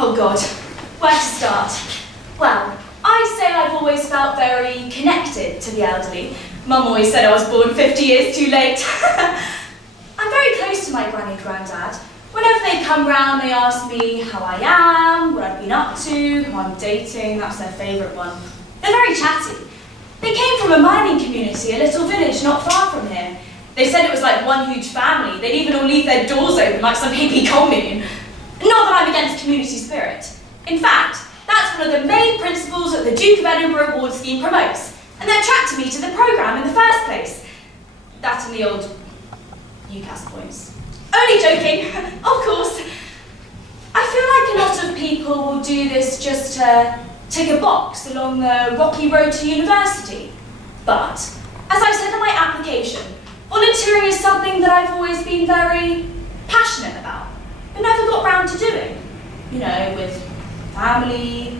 Oh God, where to start? Well, I say I've always felt very connected to the elderly. Mum always said I was born 50 years too late. I'm very close to my granny and granddad. Whenever they come round, they ask me how I am, what I've been up to, who I'm dating. That's their favourite one. They're very chatty. They came from a mining community, a little village not far from here. They said it was like one huge family. They'd even all leave their doors open like some hippie commune. Not that I'm against community spirit. In fact, that's one of the main principles that the Duke of Edinburgh Award Scheme promotes, and that attracted me to the programme in the first place. That and the old UCAS points. Only joking, of course. I feel like a lot of people will do this just to tick a box along the rocky road to university. But, as I said in my application, volunteering is something that I've always been very passionate about, but never got round to doing. You know, with family,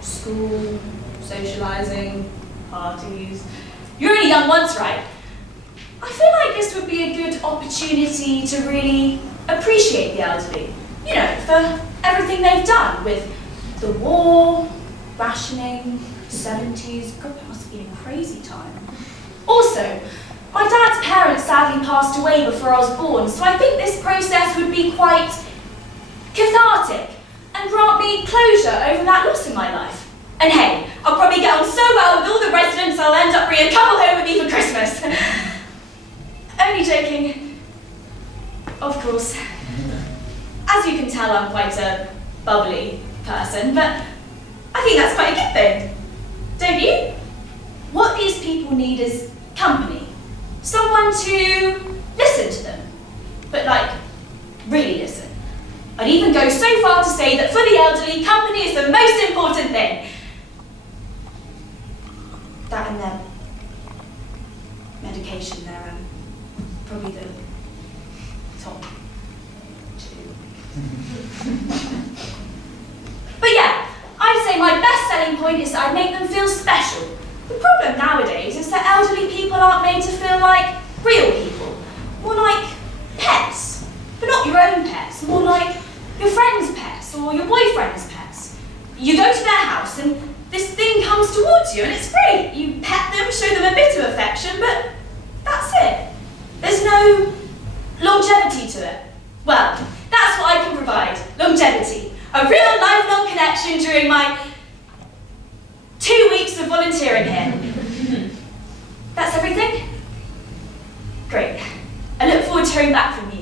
school, socialising, parties. You're only young once, right? I feel like this would be a good opportunity to really appreciate the elderly, you know, for everything they've done with the war, rationing, 70s. God, that must have been a crazy time. Also, my dad's parents sadly passed away before I was born, so I think this process would be quite cathartic and grant me closure over that loss in my life. And hey, I'll probably get on so well with all the residents I'll end up bringing a couple home with me for Christmas. Only joking. Of course. As you can tell, I'm quite a bubbly person, but I think that's quite a good thing. Don't you? What these people need is company. Someone to listen to them. But like, really listen. I'd even go so far to say that for the elderly, company is the most important thing. That and their medication, they're probably the top two. But yeah, I'd say my best selling point is that I make them feel special. The problem nowadays is that elderly people aren't made to feel like real people. More like pets. But not your own pets, more like your friend's pets or your boyfriend's pets. You go to their house and this thing comes towards you and it's great. You pet them, show them a bit of affection, but that's it. There's no longevity to it. Well, that's what I can provide, longevity. A real lifelong connection during my 2 weeks of volunteering here. That's everything? Great. I look forward to hearing back from you.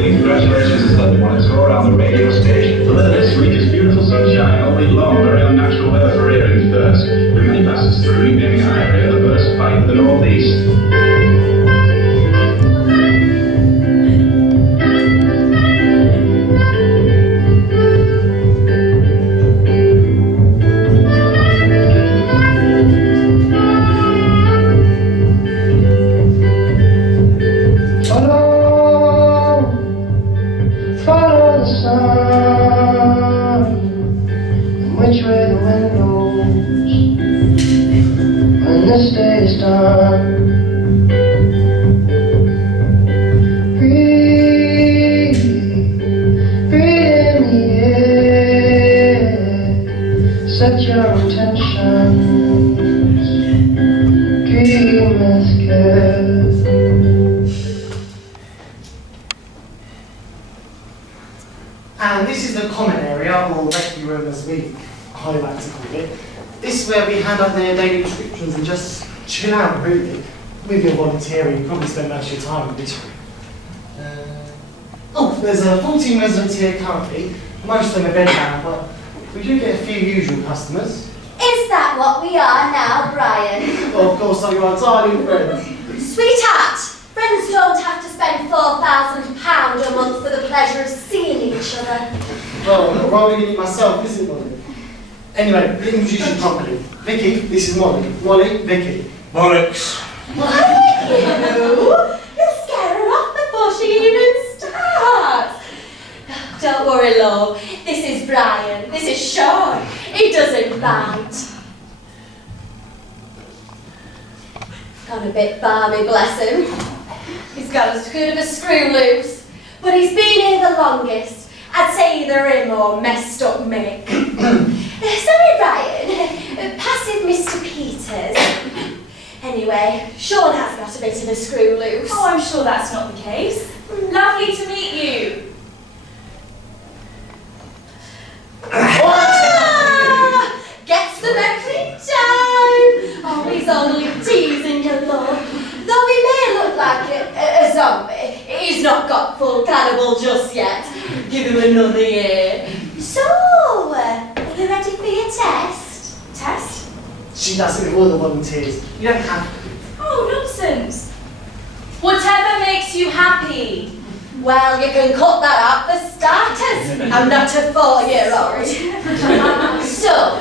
Congratulations to the one tour on the radio station. For this week is beautiful sunshine all week long, very unnatural weather for here in First. With many passes through, being an area of the first fight of the northeast. And this is the common area, or rescue room as I like to call it. This is where we hand out their daily prescriptions and just chill out, really. With your volunteering, you probably spend most of your time in this room. There's 14 residents here currently. Most of them are bedbound, but we do get a few usual customers. Is that what we are now, Brian? Well, of course, so you are darling friends. Sweetheart, friends don't have to spend £4,000 a month for the pleasure of seeing each other. Well, I'm not rolling in it myself, is it, Molly? Anyway, let me introduce you properly. Vicky, this is Molly. Molly, Vicky. Bollocks. What? You'll scare her off before she even starts. Don't worry, love. This is Brian. This is Sean. He doesn't bite. Gone a bit balmy, bless him. He's got as good of a screw loose, but he's been here the longest. I'd say either him or messed up Mick. Sorry, Brian. Passive Mr. Peters. Anyway, Sean has got a bit of a screw loose. Oh, I'm sure that's not the case. Lovely to meet you. Gets them every time. Oh, he's only teasing you, love. Though he may look like a zombie, he's not got full cannibal just yet. Give him another year. So, are you ready for your test? Test? She does it with all the volunteers. You don't have to. Oh, nonsense. Whatever makes you happy. Well, you can cut that out for starters. I'm not a 4-year-old. So,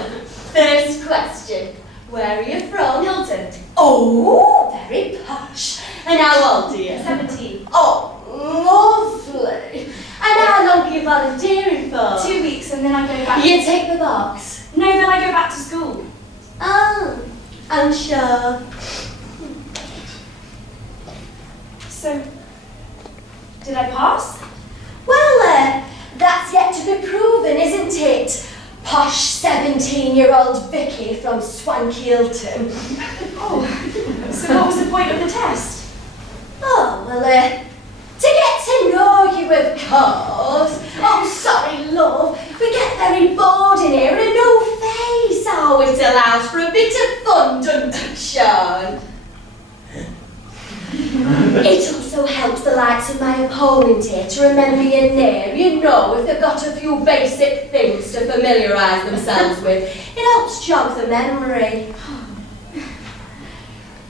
first question. Where are you from? Hilton. Oh, very posh. And how old are you? 17. Oh, lovely. And how long are you volunteering for? 2 weeks and then I go back. You take the box. No, then I go back to school. Oh, I'm sure. So, did I pass? Well, that's yet to be proven, isn't it? Posh 17-year-old Vicky from swanky Hilton. Oh, so what was the point of the test? Oh, well, to get to know you, of course. Oh, sorry, love. We get very bored in here and a no face always allows for a bit of fun, doesn't it, Sean? It also helps the likes of my opponent here to remember your name, you know, if they've got a few basic things to familiarise themselves with. It helps jog the memory.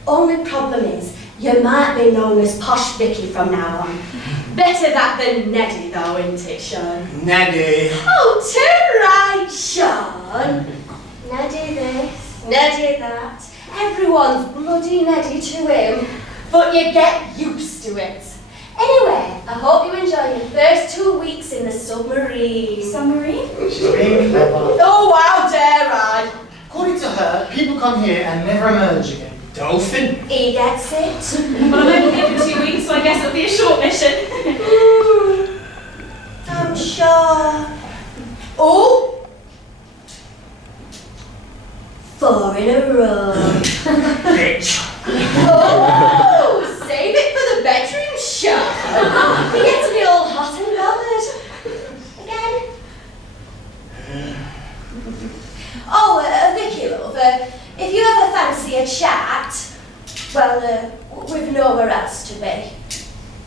Only problem is, you might be known as Posh Vicky from now on. Better that than Neddy though, isn't it, Sean? Neddy. Oh, too right, Sean. Neddy this, Neddy that. Everyone's bloody Neddy to him. But you get used to it. Anyway, I hope you enjoy your first 2 weeks in the submarine. Submarine? She's being clever. Oh, how dare I! According to her, people come here and never emerge again. Dolphin. He gets it. Well, I'm only here for 2 weeks, so I guess it'll be a short mission. I'm sure. Oh! 4 in a row. Bitch. Oh! Save it for the bedroom, Sean. You get to be all hot and bothered. Again. Oh, Vicky, love, if you ever fancy a chat, well, we've nowhere else to be.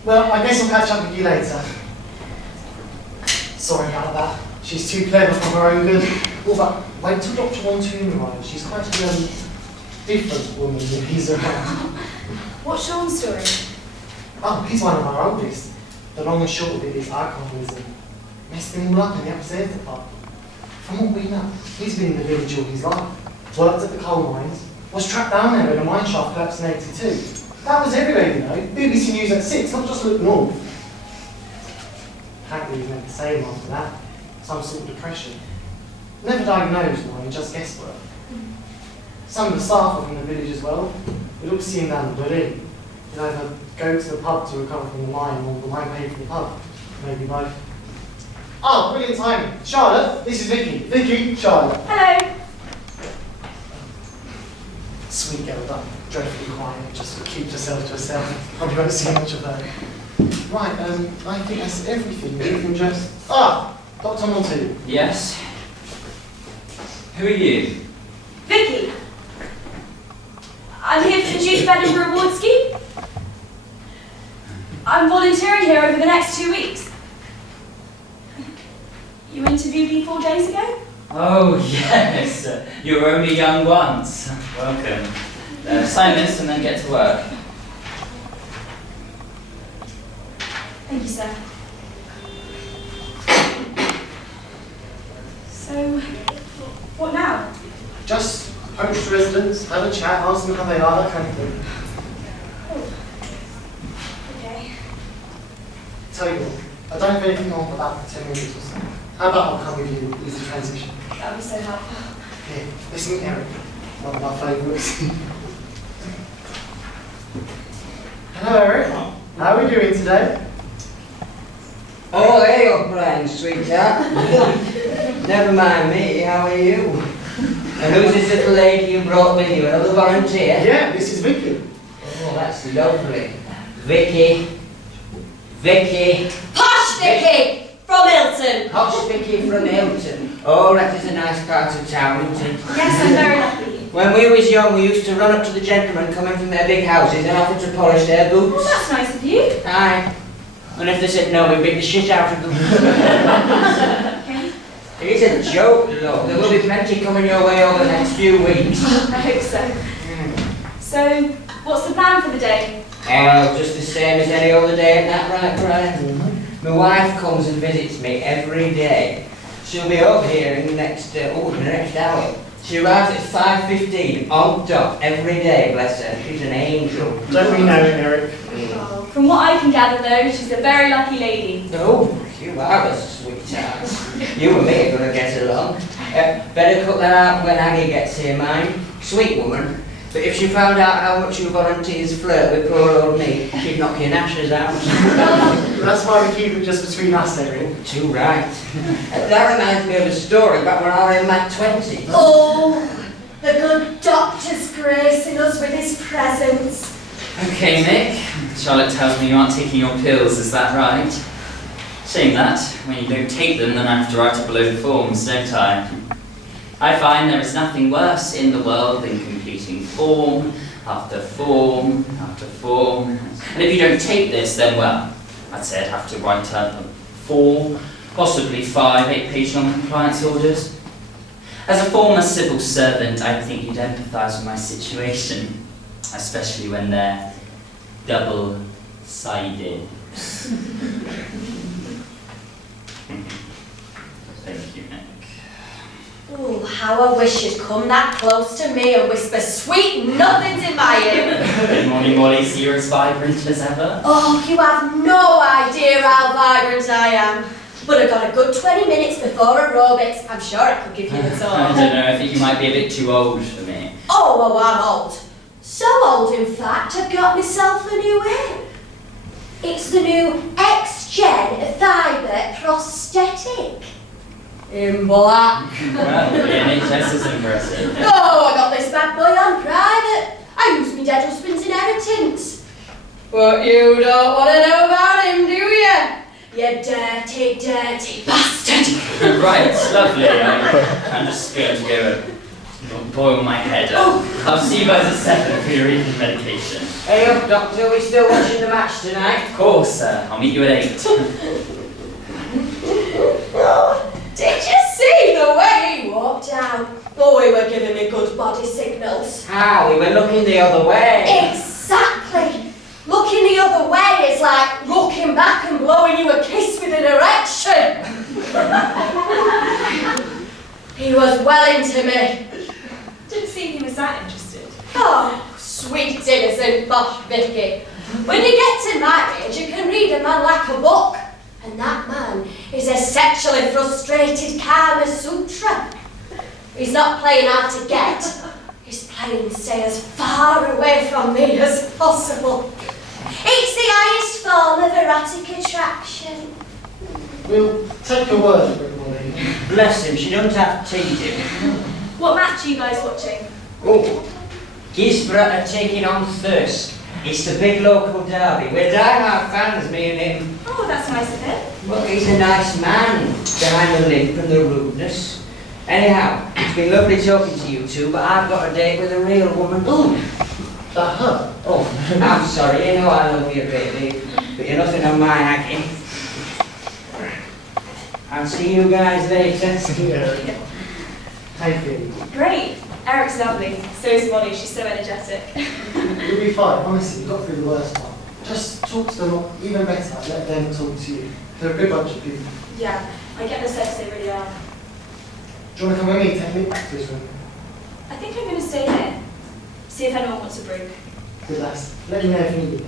Well, I guess I'll catch up with you later. Sorry about that. She's too clever for her own good. Well, but wait till Dr. Montoon arrives. She's quite a different woman when he's around. What's Sean's story? Oh, he's one of our oldest. The long and short of it is alcoholism. Messed him all up in the upstairs department. From what we know, he's been in the village all his life. Worked at the coal mines. Was trapped down there when a mine shaft collapsed in '82. That was everywhere, you know. BBC News at 6, not just look north. Can't really make the same after that. Some sort of depression. Never diagnosed, no, just guesswork. Some of the staff were from the village as well. We'd all see him down the building. He'd either go to the pub to recover from the mine or the mine paid for the pub. Maybe both. Oh, brilliant timing. Charlotte, this is Vicky. Vicky, Charlotte. Hello. Sweet girl, but dreadfully quiet. Just keep yourself to herself. Probably won't see much of her. Right, I think that's everything. You can just... Ah! Dr. Montoon. Yes? Who are you? Vicky. I'm here for the Duke of Edinburgh Award scheme. I'm volunteering here over the next 2 weeks. You interviewed me 4 days ago? Oh, yes. You were only young once. Welcome. Sign this and then get to work. Thank you, sir. What now? Just approach the residents, have a chat, ask them how they are, that kind of thing. Oh. Okay. Tell you what, I don't have anything on for about 10 minutes or so. How about I'll come with you with the transition? That would be so helpful. Here, listen to Eric, one of my favourites. Hello Eric, how are we doing today? Oh, there you're playing, sweetheart. Never mind me, how are you? And who's this little lady you brought with you, another volunteer? Yeah, this is Vicky. Oh, that's lovely. Vicky. Vicky. Posh Vicky from Hilton. Posh Vicky from Hilton. Oh, that is a nice part of town, isn't it? Yes, I'm very lucky. When we was young, we used to run up to the gentlemen coming from their big houses and offer to polish their Well, boots. that's nice of you. Aye. And if they said no, we'd beat the shit out of them. Okay. It is a joke, though. There will be plenty coming your way over the next few weeks. I hope so. So, what's the plan for the day? Oh, just the same as any other day, isn't that right, Brian? My wife comes and visits me every day. She'll be up here in the next hour. She arrives at 5:15 on dot every day, bless her. She's an angel. Don't we know it, Eric? Well, from what I can gather, though, she's a very lucky lady. Oh, you are a sweetheart. You and me are going to get along. Better cut that out when Aggie gets here, mind. Sweet woman. But if she found out how much you volunteers flirt with poor old me, she'd knock your nashes out. That's why we keep it just between us, Eric. Too right. That reminds me of a story about when I was in my 20s. Oh, the good doctor's gracing us with his presence. Okay, Mick. Charlotte tells me you aren't taking your pills, is that right? Saying that, when you don't take them, then I have to write up a load of forms, don't I? I find there is nothing worse in the world than completing form after form after form. And if you don't take this, then well, I'd say I'd have to write up 4, possibly 5, 8-page long compliance orders. As a former civil servant, I think you'd empathise with my situation, especially when they're double-sided. Thank you, Mick. Oh, how I wish you'd come that close to me and whisper sweet nothings in my ear. Good morning, Molly. See you're as vibrant as ever. Oh, you have no idea how vibrant I am. But I got a good 20 minutes before aerobics. I'm sure I could give you the I talk. don't know. I think you might be a bit too old for me. Oh, I'm old. So old, in fact, I've got myself a new hip. It's the new X-Gen Fibre Prosthetic. In black. Well, the NHS is impressive. Oh, I got this bad boy on private. I used my dead husband's inheritance. But you don't want to know about him, do you? You dirty, dirty bastard. Right, lovely. I'm just going to go boil my head up. Oh. I'll see you guys at 7 for your evening medication. Hey up, Doctor, we still watching the match tonight? Of course, sir. I'll meet you at 8. Did you see the way he walked out? Oh, he were giving me good body signals. Ah, we were looking the other way. Exactly. Looking the other way is like looking back and blowing you a kiss with an erection. He was well into me. Didn't seem he was that interested. Oh, sweet innocent Bosh Vicky. When you get to my age, you can read a man like a book. And that man is a sexually frustrated Kama Sutra. He's not playing hard to get. He's playing to stay as far away from me as possible. It's the highest form of erotic attraction. We'll take your word for it, Molly. Bless him, she doesn't have to tease him. What match are you guys watching? Oh, Gisborough are taking on Thirsk. It's the big local derby. We're die-hard fans, me and him. Oh, that's nice of him. Well, he's a nice man, behind the limp and the rudeness. Anyhow, it's been lovely talking to you two, but I've got a date with a real woman. Ooh, her. Oh, I'm sorry, you know I love you, baby, but you're nothing on my Aggie. I'll see you guys later. Yeah. Thank you. Great. Eric's lovely. So is Molly. She's so energetic. You'll be fine, honestly, you got through the worst part. Just talk to them, or even better, let them talk to you. They're a good bunch of people. Yeah, I get the sense they really are. Do you want to come with me? Take me back to his room. I think I'm going to stay here. See if anyone wants a break. Good lass. Let me know if you need it.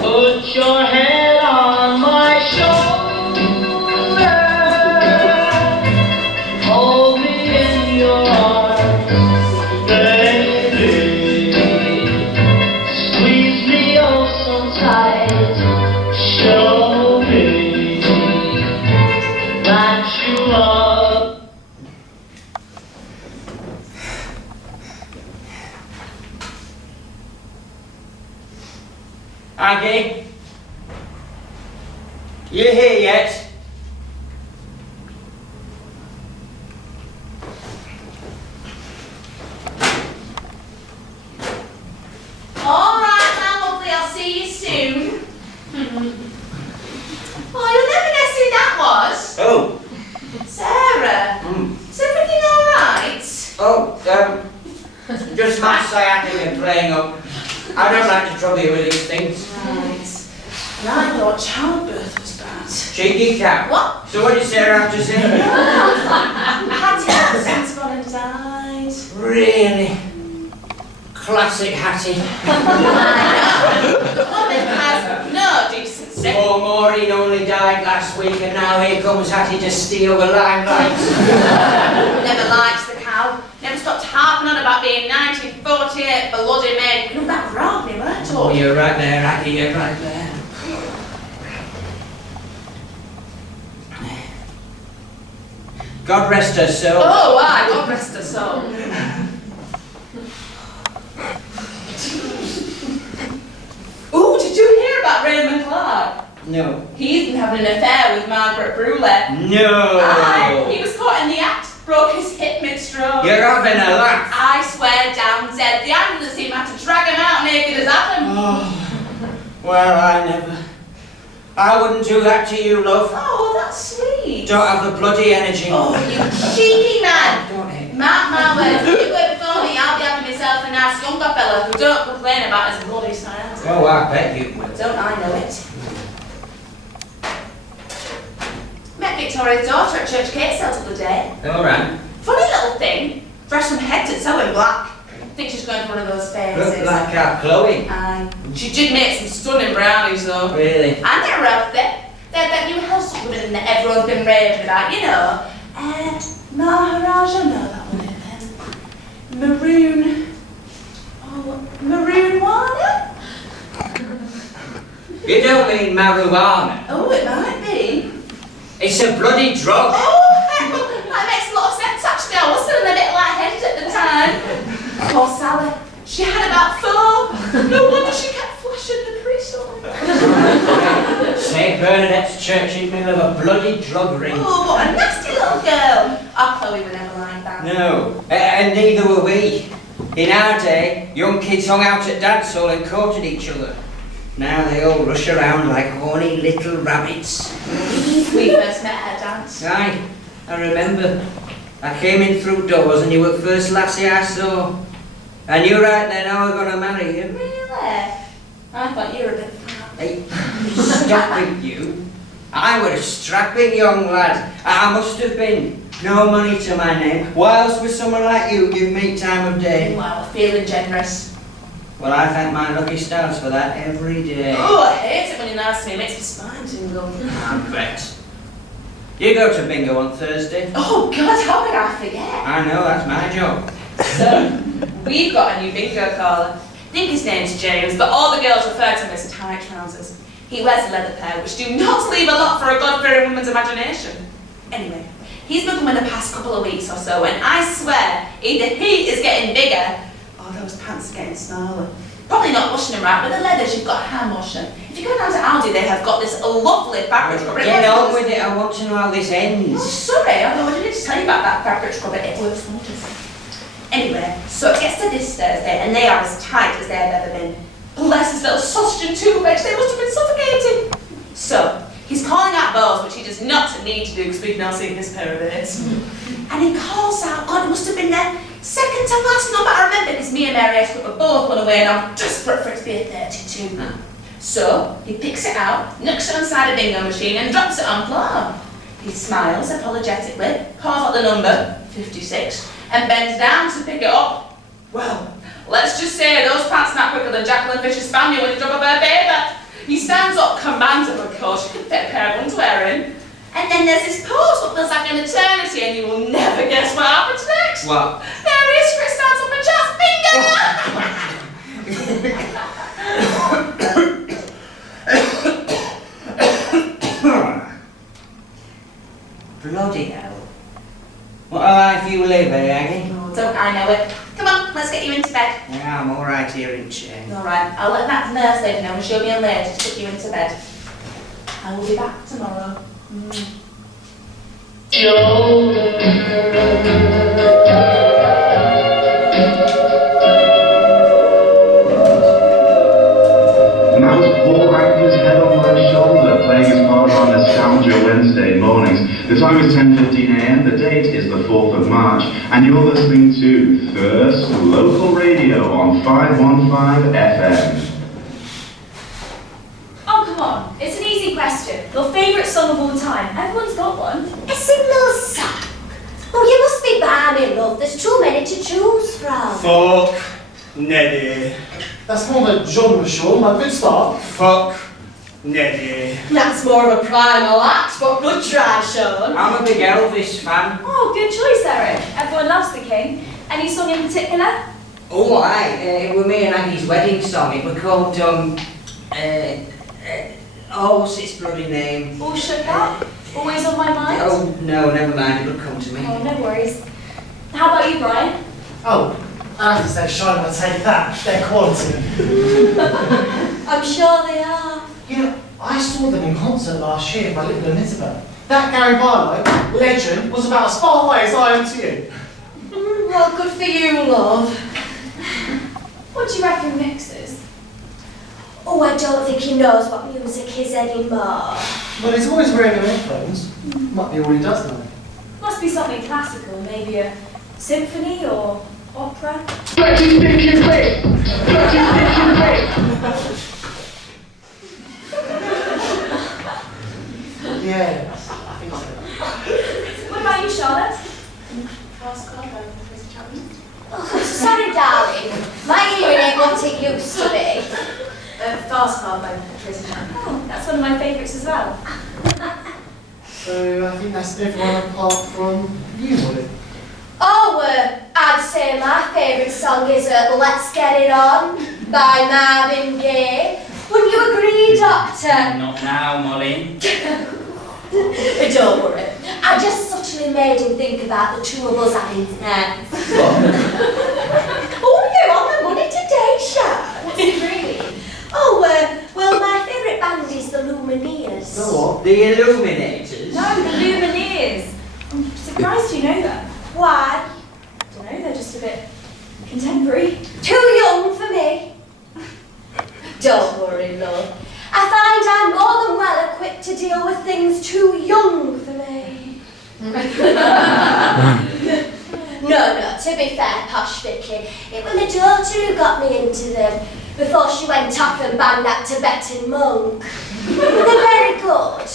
Put your head on my shoulder, hold me in your arms, baby, squeeze me oh so tight, show me that you love. Aggie? You here yet? All right, now, lovely, I'll see you soon. Oh, you'll never guess who that was. Oh. Sarah. Is everything all right? Oh, just my sciatic and playing up. I don't like to trouble you with these things. Right. And I thought childbirth was bad. Cheeky cat. What? So what did Sarah have to say? Hattie since gone and died. Really? Classic Hattie. The woman has no decency. Poor Maureen only died last week and now here comes Hattie to steal the limelight. Never liked the cow. Never stopped harping on about being 1948 bloody maid. You know that robbed me, weren't you? Oh, you're right there, Aggie, you're right there. God rest her soul. Oh, aye, God rest her soul. Oh, did you hear about Raymond Clark? No. He's been having an affair with Margaret Bruley. No. Aye, he was caught in the act, broke his hip mid-stroke. You're having a laugh. I swear down dead, the ambulance team had to drag him out naked as Adam. Oh, well, I wouldn't do that to you, love. Oh, that's sweet. Don't have the bloody energy. Oh, you cheeky man. Don't hit me. Mark my words, if you were before me, I'll be having myself a nice younger fella who don't complain about his bloody science. Oh, I bet you will. Don't I know it? Met Victoria's daughter at Church Catesale the other day. All right. Funny little thing, fresh from head to toe in black. I think she's going for one of those phases. Look like our Chloe. Aye. She did make some stunning brownies though. Really? And they're healthy. They're that new health supplement that everyone's been raving about, you know. Maharaja, no, that one isn't. Maroon. Oh, marijuana? You don't mean marijuana. Oh, it might be. It's a bloody drug. Oh, that makes a lot of sense actually. I was feeling a bit lightheaded at the time. Poor Sally. She had about 4. No wonder she kept flashing the priest on. St. Bernadette's church in the middle of a bloody drug ring. Oh, what a nasty little girl. Our Chloe were never like that. No, and neither were we. In our day, young kids hung out at dance hall and courted each other. Now they all rush around like horny little rabbits. We first met at dance. Aye, I remember. I came in through doors and you were the first lassie I saw. I knew right then I was going to marry you. Really? I thought you were a bit fat. Hey, stop with you. I was a strapping young lad. I must have been. No money to my name. Why else would someone like you give me time of day? Wow, feeling generous. Well, I thank my lucky stars for that every day. Oh, I hate it when you ask me. It makes my spine tingle. I bet. You go to bingo on Thursday? Oh, God, how could I forget? I know, that's my job. So, we've got a new bingo caller. I think his name's James, but all the girls refer to him as tight trousers. He wears a leather pair, which do not leave a lot for a God-fearing woman's imagination. Anyway, he's been coming the past couple of weeks or so, and I swear, either he is getting bigger, or those pants are getting smaller. Probably not washing them right, with the leathers you've got hand washing. If you go down to Aldi, they have got this lovely fabric scrubber. Get on with it, I want to know how this Oh, ends. sorry, I didn't tell you about that fabric scrubber. It works wonders. Anyway, so it gets to this Thursday, and they are as tight as they have ever been. Bless his little sausage and toothpicks, they must have been suffocating. So, he's calling out bows, which he does not need to do because we've now seen this pair of ears. And he calls out, God, it must have been their Second to last number I remember because me and Mary were both run away and I'm desperate for it to be a 32 now. So he picks it out, knocks it inside a bingo machine and drops it on floor. He smiles apologetically, calls out the number, 56, and bends down to pick it up. Well, let's just say those pants snap quicker than Jacqueline Fisher's spaniel when you drop a her paper. He stands up, commands her, of course, you can fit a pair of underwear in. And then there's this pause that feels like an eternity and you will never guess what happens next. What? There he is, Chris stands up and shouts, bingo! Bloody hell. What a life you live, eh, Aggie? Oh, don't I know it. Come on, let's get you into bed. Yeah, I'm alright here in chair. Alright, I'll let that nurse lady know and she'll be in later to put you into bed. I will be back tomorrow. And that was Paul Anker's head on my shoulder, playing his part on Nostalgia Wednesday mornings. The time is 10:15 a.m, the date is the 4th of March, and you're listening to First Local Radio on 515 FM. Oh, come on. It's an easy question. Your favourite song of all time. Everyone's got one. A single song. Oh, you must be balmy, love. There's too many to choose from. Fuck. Neddy. That's more of a genre, Sean, but good start. Fuck. Neddy. That's more of a primal act, but good try, Sean. I'm a big Elvis fan. Oh, good choice, Eric. Everyone loves the King. Any song in particular? Oh, aye. It was me and Aggie's wedding song. It was called, oh, what's its bloody name? All shook up? Always on my mind? Oh, no, never mind. It would come to me. Oh, no worries. How about you, Brian? Oh, I have to say, Sean, I'll take that. They're quality. I'm sure they are. You know, I saw them in concert last year by Little Elizabeth. That Gary Barlow, legend, was about as far away as I am to you. Well, good for you, love. What do you reckon Mick is? Oh, I don't think he knows what music is anymore. Well, he's always wearing them headphones. Might be all he does now. Must be something classical, maybe a symphony or opera. Bloody stinking face! Bloody stinking face! Yeah, I think so. What about you, Charlotte? Fast car by Chris Chapman. Oh, sorry, darling. My hearing ain't what it used to be. Fast Car by Tracy Chapman. Oh, that's one of my favourites as well. So I think that's everyone apart from you, Molly. Oh, I'd say my favourite song is Let's Get It On by Marvin Gaye. Wouldn't you agree, Doctor? Not now, Molly. Don't worry. I just subtly made him think about the two of us having sex. Oh, you're on the money today, Sharon. What's it really? Oh, well, my favourite band is the Lumineers. You know what? The Illuminators? No, the Lumineers. I'm surprised you know them. Why? I don't know, they're just a bit contemporary. Too young for me. Don't worry, love. I find I'm more than well equipped to deal with things too young for me. No, to be fair, Posh Vicky, it was my daughter who got me into them before she went off and banged that Tibetan monk. They're very good.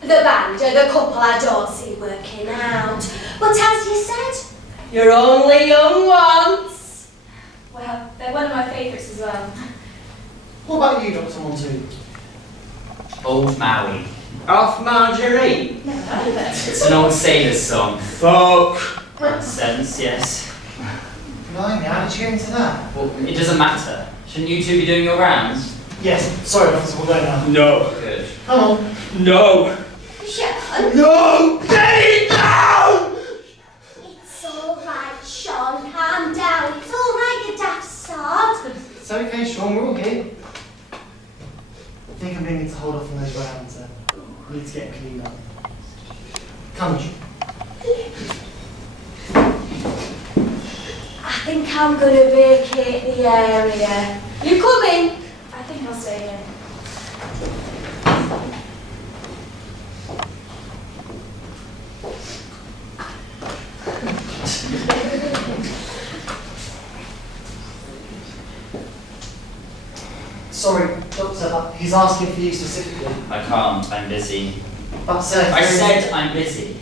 The band, the couple I don't see working out. But as you said, you're only young once. Well, they're one of my favourites as well. What about you, Dr. Montoon? Old Maui. Off Marjorie? Never heard of it. It's an old sailor's song. Fuck. Sense, yes. Blimey, how did you get into that? Well, it doesn't matter. Shouldn't you two be doing your rounds? Yes, sorry, Doctor, we'll go now. No. Good. Come on. No. Sean? No. Daddy, no! It's all right, Sean. Calm down. It's all right, you daft sod. It's okay, Sean, we're all here. I think I'm beginning to hold off on those rounds. I need to get cleaned up. Come, Sean. I think I'm going to vacate the area. You coming? I think I'll stay here. Sorry, Doctor, but he's asking for you specifically. I can't, I'm busy. But sir, I said I'm busy.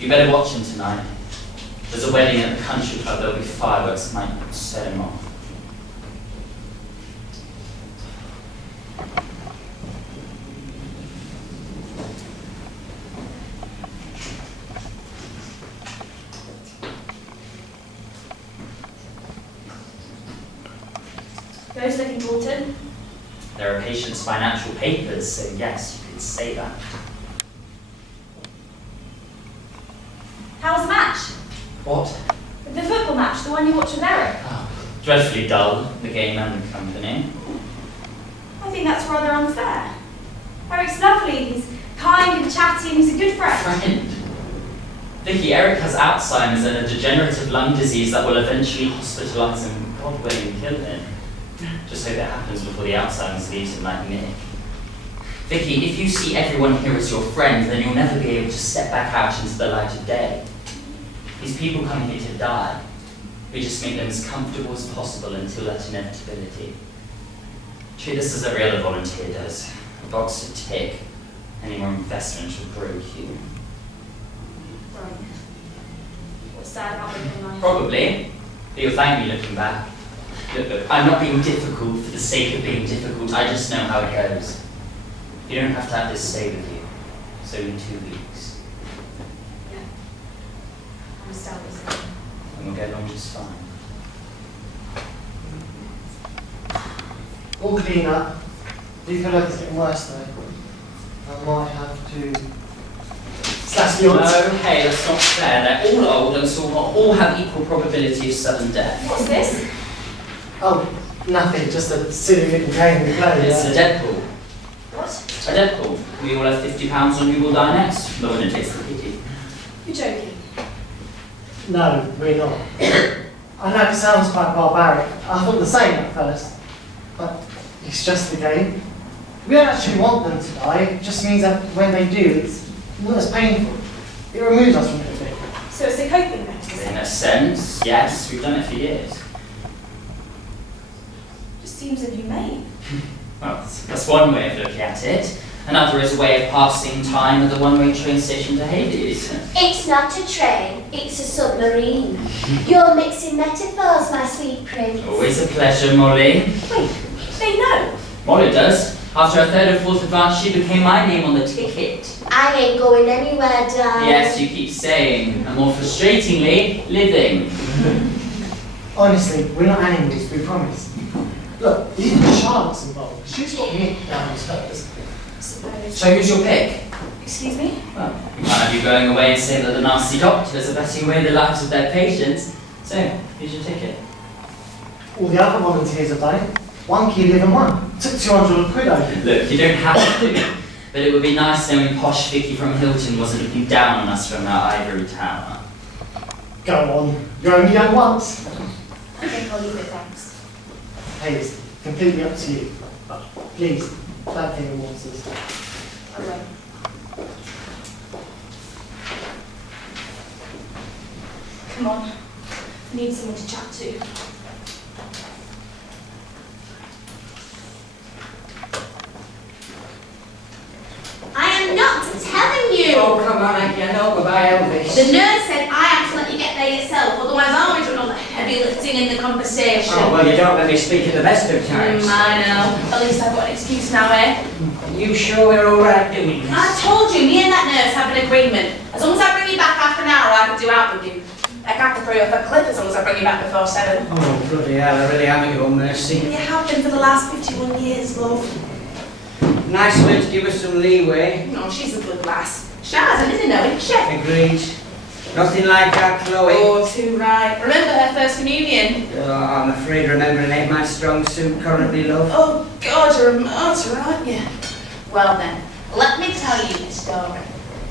You better watch him tonight. There's a wedding at the country club, there'll be fireworks, might set him off. Those look important. There are patients' financial papers, so yes, you could say that. How was the match? What? The football match, the one you watched with Eric. Oh, dreadfully dull, the game and the company. I think that's rather unfair. Eric's lovely, he's kind and chatty, and he's a good friend. Friend? Vicky, Eric has Alzheimer's and a degenerative lung disease that will eventually hospitalise him, God willing, kill him. Just hope it happens before the Alzheimer's leaves him like Mick. Vicky, if you see everyone here as your friend, then you'll never be able to step back out into the light of day. These people come here to die. We just make them as comfortable as possible until that inevitability. Treat this as every other volunteer does. A box to tick. Any more investment will break you. Right. What's sad about living life? Probably. But you'll thank me looking back. Look, I'm not being difficult for the sake of being difficult. I just know how it goes. You don't have to have this stay with you. It's only 2 weeks. Yeah. I'm established. And we'll get along just fine. all clean up. Do you feel like it's getting worse though? I might have to slash the odds. No, hey, that's not fair. They're all old and so all have equal probability of sudden death. What's this? Oh, nothing, just a silly little game we play. It's a Deadpool. What? A Deadpool. We all have £50 on you will die next. The winner takes the pity. You're joking. No, we're not. I know it sounds quite barbaric. I thought the same at first. But it's just a game. We don't actually want them to die. It just means that when they do, it's not as painful. It removes us from everything. So it's a coping mechanism. In a sense, yes. We've done it for years. Just seems inhumane. Well, that's one way of looking at it. Another is a way of passing time at the one-way train station to Hades. It's not a train, it's a submarine. You're mixing metaphors, my sweet prince. Always a pleasure, Molly. Wait, they know. Molly does. After a third or fourth advance, she became my name on the ticket. I ain't going anywhere, darling. Yes, you keep saying, and more frustratingly, living. Honestly, we're not animals, we promise. Look, even Charlotte's involved. She's got Mick down as hers. Suppose. So who's your pick? Excuse me? Well, you can't have you going away and say that the nasty doctors are betting away the lives of their patients. So, here's your ticket. All the other volunteers have done it. One key live and one. Took 200 quid over. Look, you don't have to, but it would be nice knowing posh Vicky from Hilton wasn't looking down on us from our ivory tower. Go on. You're only young once. I think I'll leave it, thanks. Hey, it's completely up to you. But please, don't think of monsters. I won't. Come on. I need someone to chat to. I am not telling you. Oh, come on, Aggie, I know about Elvis. The nurse said I have to let you get there yourself, otherwise I always run all the heavy lifting in the conversation. Oh, well, you don't let me speak at the best of times. I know. At least I've got an excuse now, eh? Are you sure we're all right doing this? I told you, me and that nurse have an agreement. As long as I bring you back after an hour, I can do out with you. I can't throw you off a cliff as long as I bring you back before 7. Oh, bloody hell, I really am at your mercy. You have been for the last 51 years, love. Nice way to give us some leeway. No, she's a good lass. Shaz, isn't it, isn't she? Agreed. Nothing like our Chloe. Oh, too right. Remember her first communion? Oh, I'm afraid remembering ain't my strong suit currently, love. Oh, God, you're a martyr, aren't you? Well then, let me tell you the story.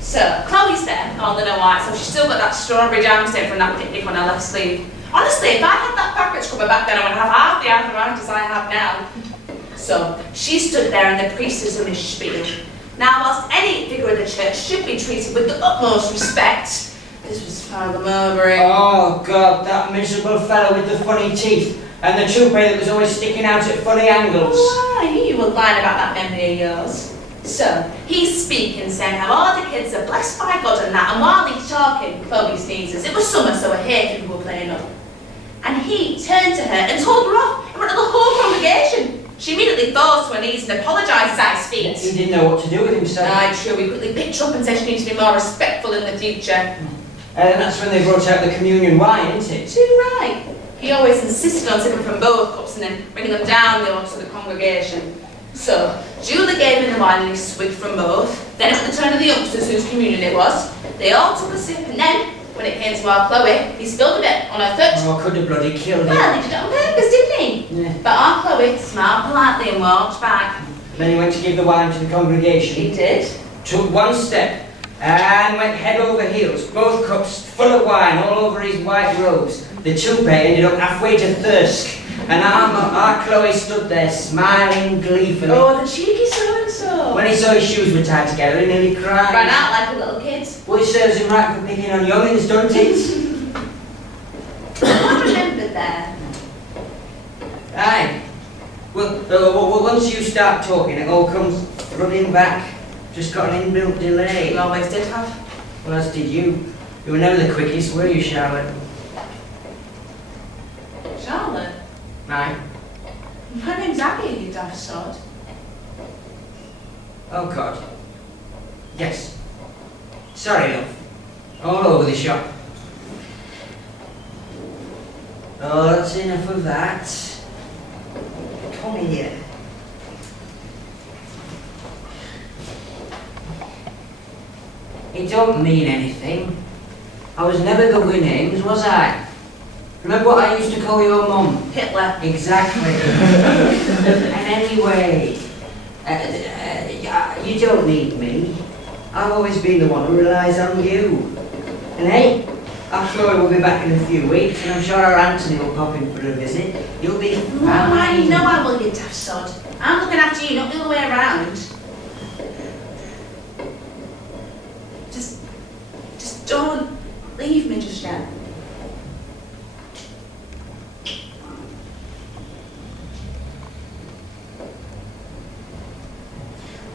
So, Chloe's there, all in her white, so she's still got that strawberry jam stick from that picnic on her left sleeve. Honestly, if I had that backwards scrubber back then, I would have half the arthritis I have now. So, she stood there and the priest is doing his spiel. Now, whilst any figure of the church should be treated with the utmost respect, this was Father Mulryne. Oh, God, that miserable fellow with the funny teeth. And the toupee that was always sticking out at funny angles. Oh, I knew you were lying about that memory of yours. So, he's speaking, saying how all the kids are blessed by God and that, and while he's talking, Chloe sneezes. It was summer, so her hay fever were playing up. And he turned to her and told her off in front of the whole congregation. She immediately falls to her knees and apologises at his feet. He didn't know what to do with himself. Aye, true. He quickly picked her up and said she needs to be more respectful in the future. And that's when they brought out the communion wine, isn't it? Too right. He always insisted on sipping from both cups and then bringing them down to the congregation. So, Julie gave him the wine and he swigged from both. Then it was the turn of the youngsters whose communion it was. They all took a sip and then, when it came to our Chloe, he spilled a bit on her foot. Oh, could have bloody killed him. Well, he did it on purpose, didn't he? Yeah. But our Chloe smiled politely and walked back. Then he went to give the wine to the congregation. He did. Took one step and went head over heels, both cups full of wine all over his white robes. The toupee ended up halfway to Thirsk, and our Chloe stood there smiling gleefully. Oh, the cheeky so-and-so. When he saw his shoes were tied together, he nearly cried. Ran out like a little kid. Well, it serves him right for picking on youngins, don't it? I remembered there. Aye. Well, once you start talking, it all comes running back. Just got an inbuilt delay. You always did have. Well, as did you. You were never the quickest, were you, Charlotte? Charlotte? Aye. My name's Aggie, you daft sod. Oh, God. Yes. Sorry, love. All over the shop. Oh, that's enough of that. Come here. It don't mean anything. I was never good with names, was I? Remember what I used to call your mum? Hitler. Exactly. And anyway, you don't need me. I've always been the one who relies on you. And hey, I'm sure we'll be back in a few weeks, and I'm sure our Anthony will pop in for a visit. You'll be fine. I know I will, you daft sod. I'm looking after you, not the other way around. Just don't leave me just yet.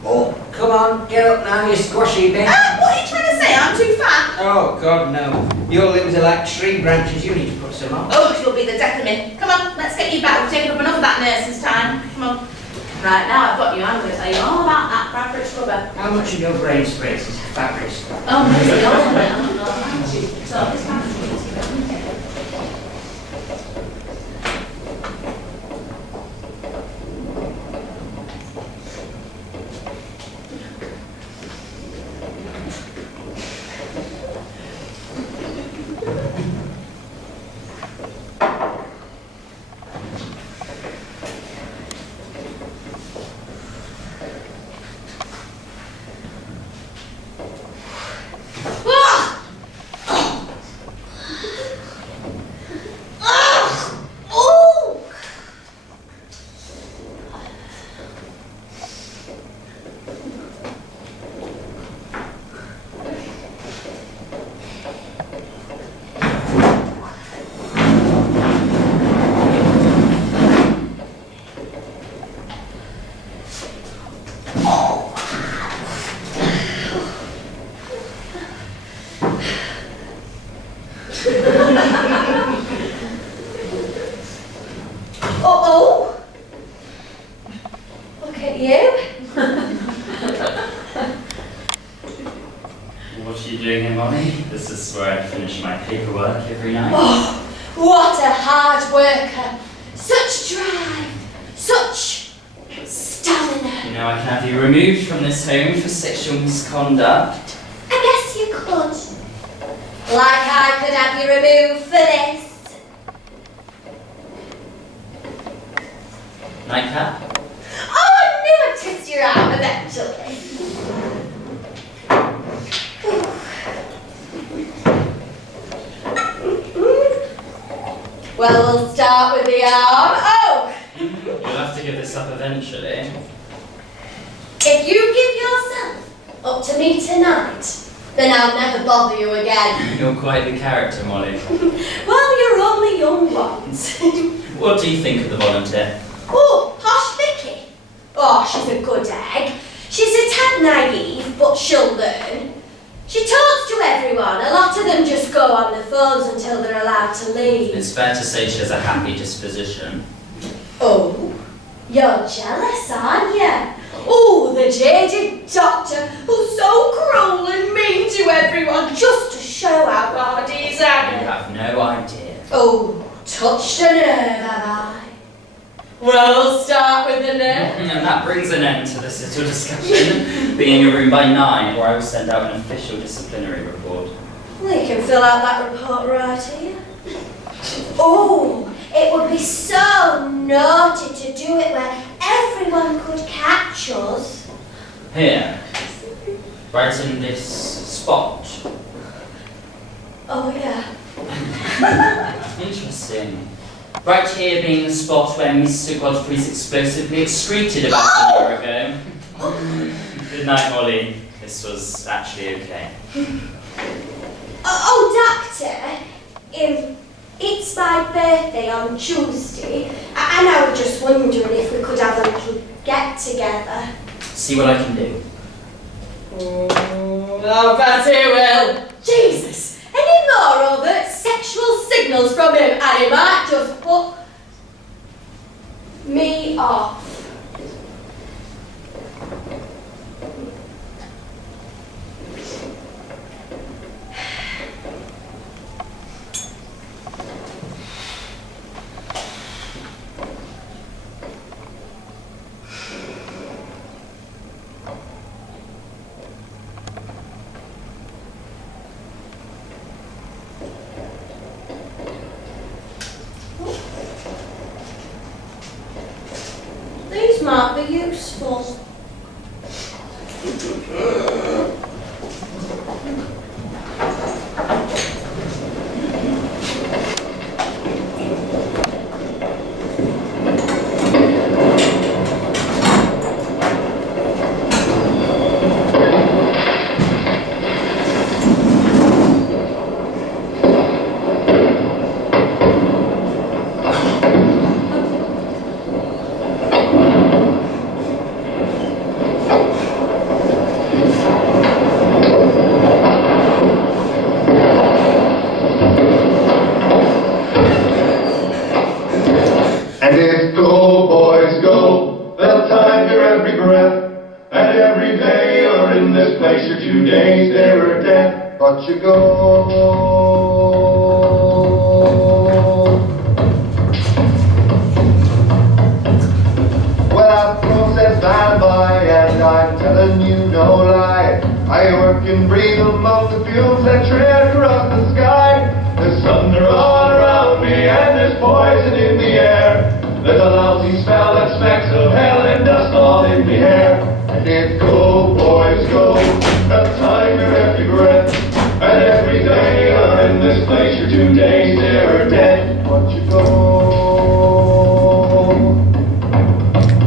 Oh, come on, get up now, you squashy bit. What are you trying to say? I'm too fat. Oh, God, no. Your limbs are like tree branches. You need to put some on. Oh, you'll be the death of me. Come on, let's get you back. We've taken up enough of that nurse's time. Come on. Right, now I've got you. I'm going to tell you all about that fabric scrubber. How much of your brain space is fabric scrubber? Oh, maybe all of it. I don't know. So, this fabric scrubber. Uh-oh. Look at you. What are you doing here, Molly? This is where I finish my paperwork every night. Oh, what a hard worker. Such drive. Such stamina. You know, I can have you removed from this home for sexual misconduct. I guess you could. Like I could have you removed for this. Nightcap? Oh, I knew I'd twist your arm eventually. Well, we'll start with the arm. Oh! You'll have to give this up eventually. If you give yourself up to me tonight, then I'll never bother you again. You're quite the character, Molly. Well, you're only young young ones. What do you think of the volunteer? Oh, posh Vicky. Oh, she's a good egg. She's a tad naive, but she'll learn. She talks to everyone. A lot of them just go on the phones until they're allowed to leave. It's fair to say she has a happy disposition. Oh, you're jealous, aren't you? Oh, the jaded doctor who's so cruel and mean to everyone just to show how hard he's You at it. have no idea. Oh, touched a nerve, have I? We'll start with the nerve. And that brings an end to this little discussion. Be in your room by 9, or I will send out an official disciplinary report. Well, you can fill out that report right here. Oh, it would be so naughty to do it where everyone could catch us. Here, right in this spot. Oh, yeah. Interesting. Right here being the spot where Mr. Godfrey's explosively excreted about an hour ago. Good night, Molly. This was actually okay. Oh, Doctor, it's my birthday on Tuesday, and I was just wondering if we could have a little get-together. See what I can do. Oh, bet he will. Jesus, any more overt sexual signals from him, and he might just put me off. These might be useful. And if go, boys, go, they'll time your every breath. And every day you're in this place, or 2 days there or death. But you go. Well, I've processed by, and I'm telling you no lie. I work and breathe among the fumes that trail across the sky. There's thunder all around me, and there's poison in the air. There's a lousy smell that smacks of hell and dust all in the hair. And it go, boys, go, the time you're every breath. And every day you're in this place, you're 2 days there or dead. But you go.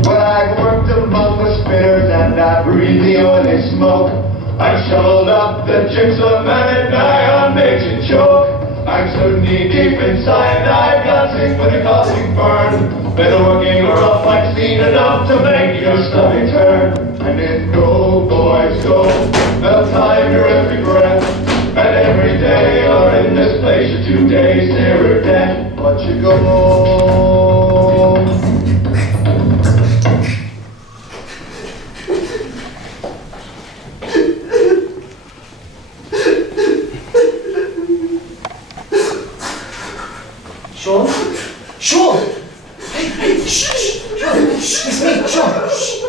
Well, I've worked among the spinners and I breathe the oily smoke. I've shoveled up the chips of man and die on making choke. I'm so knee deep inside, I've got sick with a caustic burn. Been working rough, I've seen enough to make your stomach turn. And it go, boys, go, they'll time your every breath. And every day you're in this place, you're 2 days there or dead. But you go. Sean? Sean! Hey, shh! Sean, shh, it's me, Sean, shh!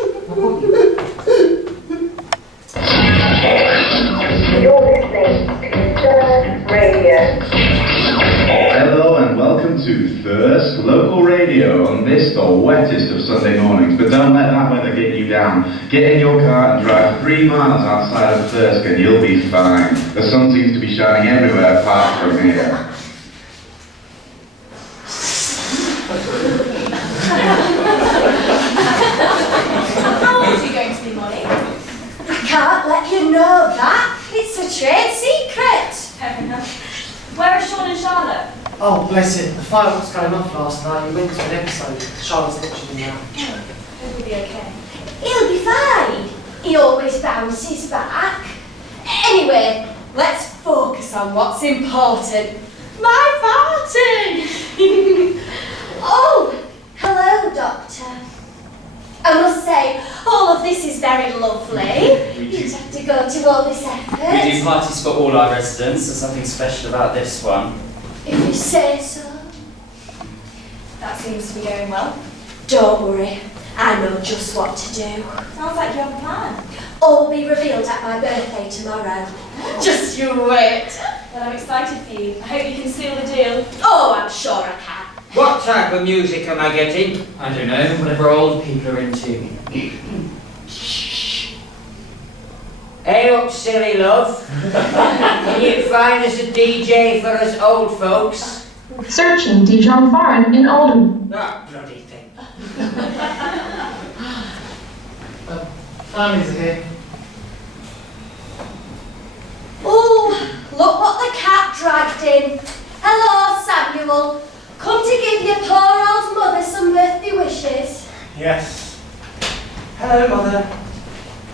You're listening to Third Radio. Hello and welcome to Thirst Local Radio on this, the wettest of Sunday mornings. But don't let that weather get you down. Get in your car and drive 3 miles outside of Thirsk and you'll be fine. The sun seems to be shining everywhere apart from here. How old are you going to be, Molly? I can't let you know that. It's a trade secret. Fair enough. Where are Sean and Charlotte? Oh, bless him. The fireworks going off last night. He went to an episode. Charlotte's watching him now. Hope he'll be okay. He'll be fine. He always bounces back. Anyway, let's focus on what's important. My farting! Oh, hello, Doctor. I must say, all of this is very lovely. You'd have to go to all this effort. We do parties for all our residents. There's nothing special about this one. If you say so. That seems to be going well. Don't worry, I know just what to do. Sounds like you have a plan. All will be revealed at my birthday tomorrow. Just you wait. Well, I'm excited for you. I hope you can seal the deal. Oh, I'm sure I can. What type of music am I getting? I don't know, whatever old people are into. Hey up, silly love. Can you find us a DJ for us old folks? Searching Dijon Foreign in Oldham. That bloody thing. Families are here. Oh, look what the cat dragged in. Hello, Samuel. Come to give your poor old mother some birthday wishes. Yes. Hello, Mother.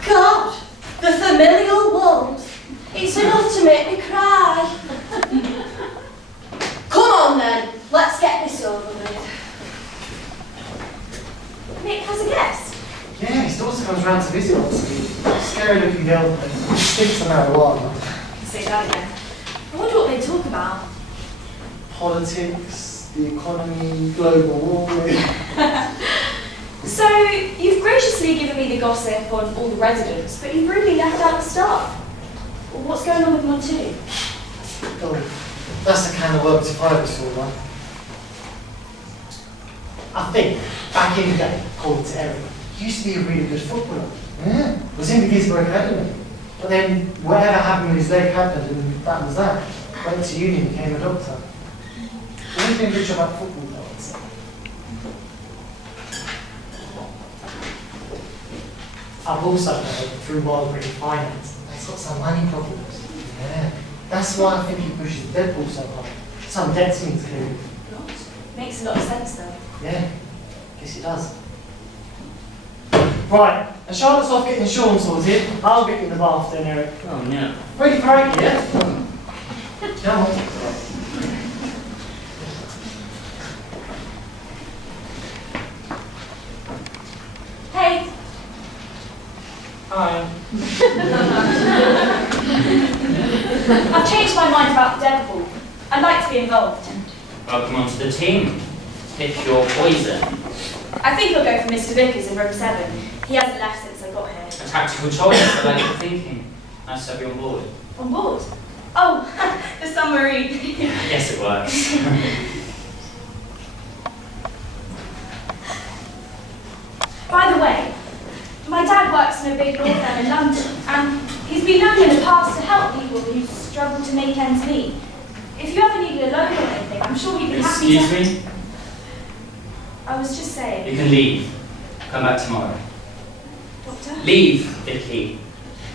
God, the familial warmth. It's enough to make me cry. Come on then, let's get this over with. Mick has a guest. Yeah, his daughter comes round to visit us. Scary looking girl. Sticks no matter what. Say that again. I wonder what they talk about. Politics, the economy, global warming. So, you've graciously given me the gossip on all the residents, but you've really left out the staff. What's going on with Montoon? Oh, that's the kind of work if I ever saw one. I think, back in the day, called Petheram, he used to be a really good footballer. Yeah, was in the Gisborne Academy. But then, whatever happened with his leg happened, and that was that. Went to uni and became a doctor. What do you think about football, though? I've also heard through Mulryne finance, he's got some money problems. Yeah. That's why I think he pushes Deadpool so hard. Some debts need clearing. Makes a lot of sense though. Yeah, guess it does. Right, and Charlotte's off getting Sean sorted. I'll get you in the bath then, Eric. Oh no. Ready for Aggie, yeah? Come on. Hey! Hi. I've changed my mind about Deadpool. I'd like to be involved. Welcome onto the team. Pick your poison. I think he'll go for Mr. Vickers in room 7. He hasn't left since I got here. A tactical choice, I like your thinking. Nice to have you on board. On board? Oh, the submarine. Yes, it works. By the way, my dad works in a big law firm in London, and he's been known in the past to help people who struggle to make ends meet. If you ever needed a loan or anything, I'm sure he'd be happy to... Excuse me? I was just saying. You can leave. Come back tomorrow. Doctor? Leave, Vicky.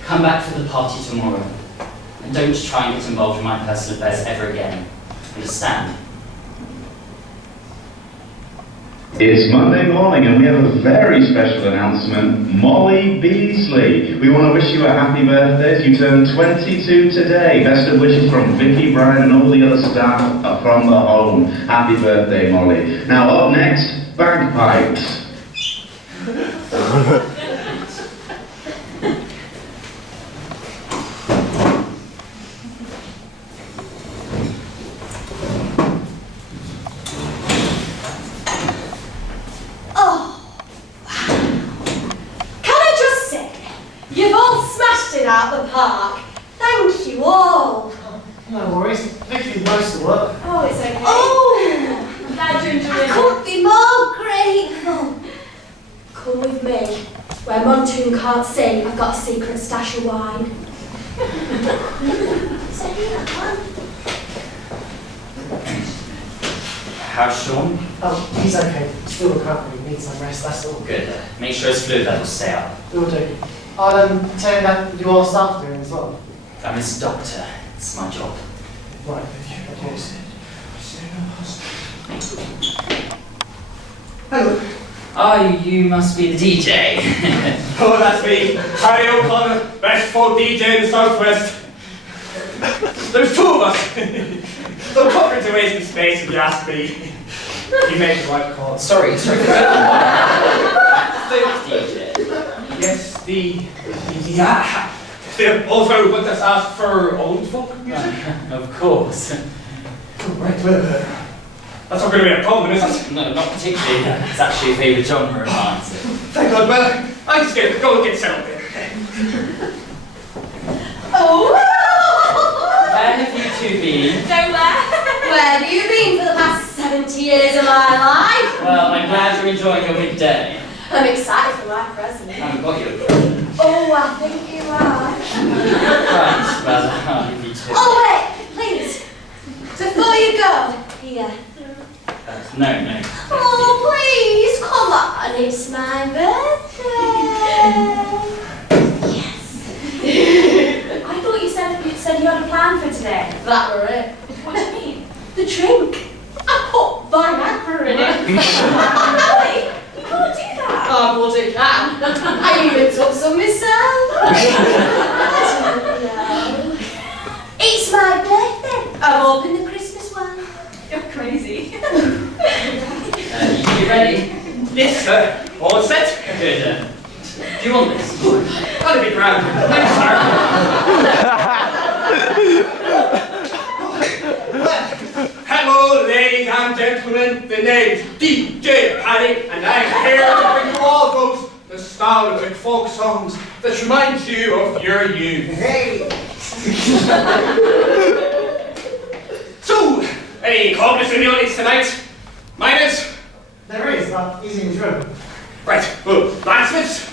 Come back for the party tomorrow. And don't try and get involved in my personal affairs ever again. Understand? It's Monday morning and we have a very special announcement. Molly Beasley. We want to wish you a happy birthday. You turn 22 today. Best of wishes from Vicky, Brian and all the other staff from the home. Happy birthday, Molly. Now up next, bagpipes. Out the park. Thank you all. No worries. Vicky did most of the work. Oh, it's okay. Oh! I'm glad you're enjoying I it. couldn't be more grateful. Come with me, where Montoon can't see I've got a secret stash of wine. So here, come on. How's Sean? Oh, he's okay. Still recovering. Needs some rest, that's all. Good. Make sure his fluid levels stay up. Will do. I'll tell you that you are staff doing as well. I'm his doctor. It's my job. Right, okay. Hello. Oh, you must be the DJ. Oh, that's me. Harry O'Connor, best folk DJ in the Southwest. There's two of us. They'll cover to waste the space if you ask me. He made the right call. Sorry. Folk DJ. Yes, the old fellow who us ask for old folk music? Of course. Oh, right, well, that's not going to be a problem, is it? No, not particularly. It's actually a favourite genre of mine. So. Thank God, well, I just go and get settled there. Oh! Where have you two been? Nowhere. Where have you been for the past 70 years of my life? Well, I'm glad you're enjoying your midday. I'm excited for my present. I haven't got you a present. Oh, I think you are. Right, well, I'll give you two. Oh, wait, please. Before you go, here. No. Oh, please, come on, it's my birthday. Yes. I thought you said you had a plan for today. That were it. What do you mean? The drink. I put Viagra in it. Really? You can't do that. Oh, well, you can. I even took some myself. It's my birthday. I've opened the Christmas one. You're crazy. You ready? Yes, sir. All set? Good. Do you want this? That'll be grand. Thanks, sir. Hello, ladies and gentlemen. The name's DJ Paddy, and I'm here to bring you all those nostalgic folk songs that remind you of your youth. Hey! So, any communists in the audience tonight? Miners? There is, but he's in his room. Right, well, blacksmiths?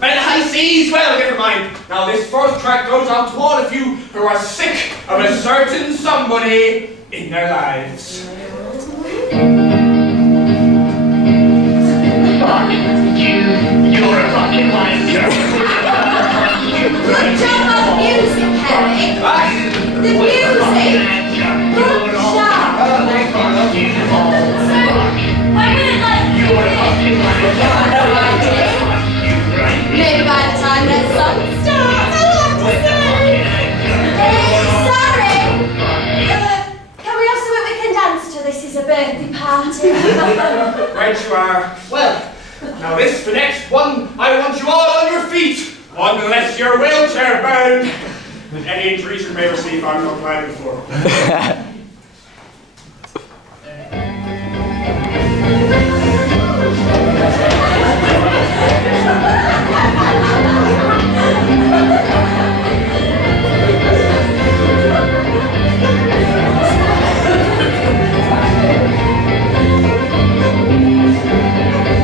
Men high seas? Well, never mind. Now, this first track goes out to all of you who are sick of a certain somebody in their lives. Fuck you, you're a fucking wanker. Good job on music, Harry. The music. Good job. Why would it like You're a fucking wanker. No idea. Maybe by the time that song starts, I'll have to say. Hey, sorry. Can we have something we can dance to? This is a birthday party. Right you are. Well, now this, the next one, I want you all on your feet, unless you're wheelchair bound. And any injuries you may receive, I'm not planning for.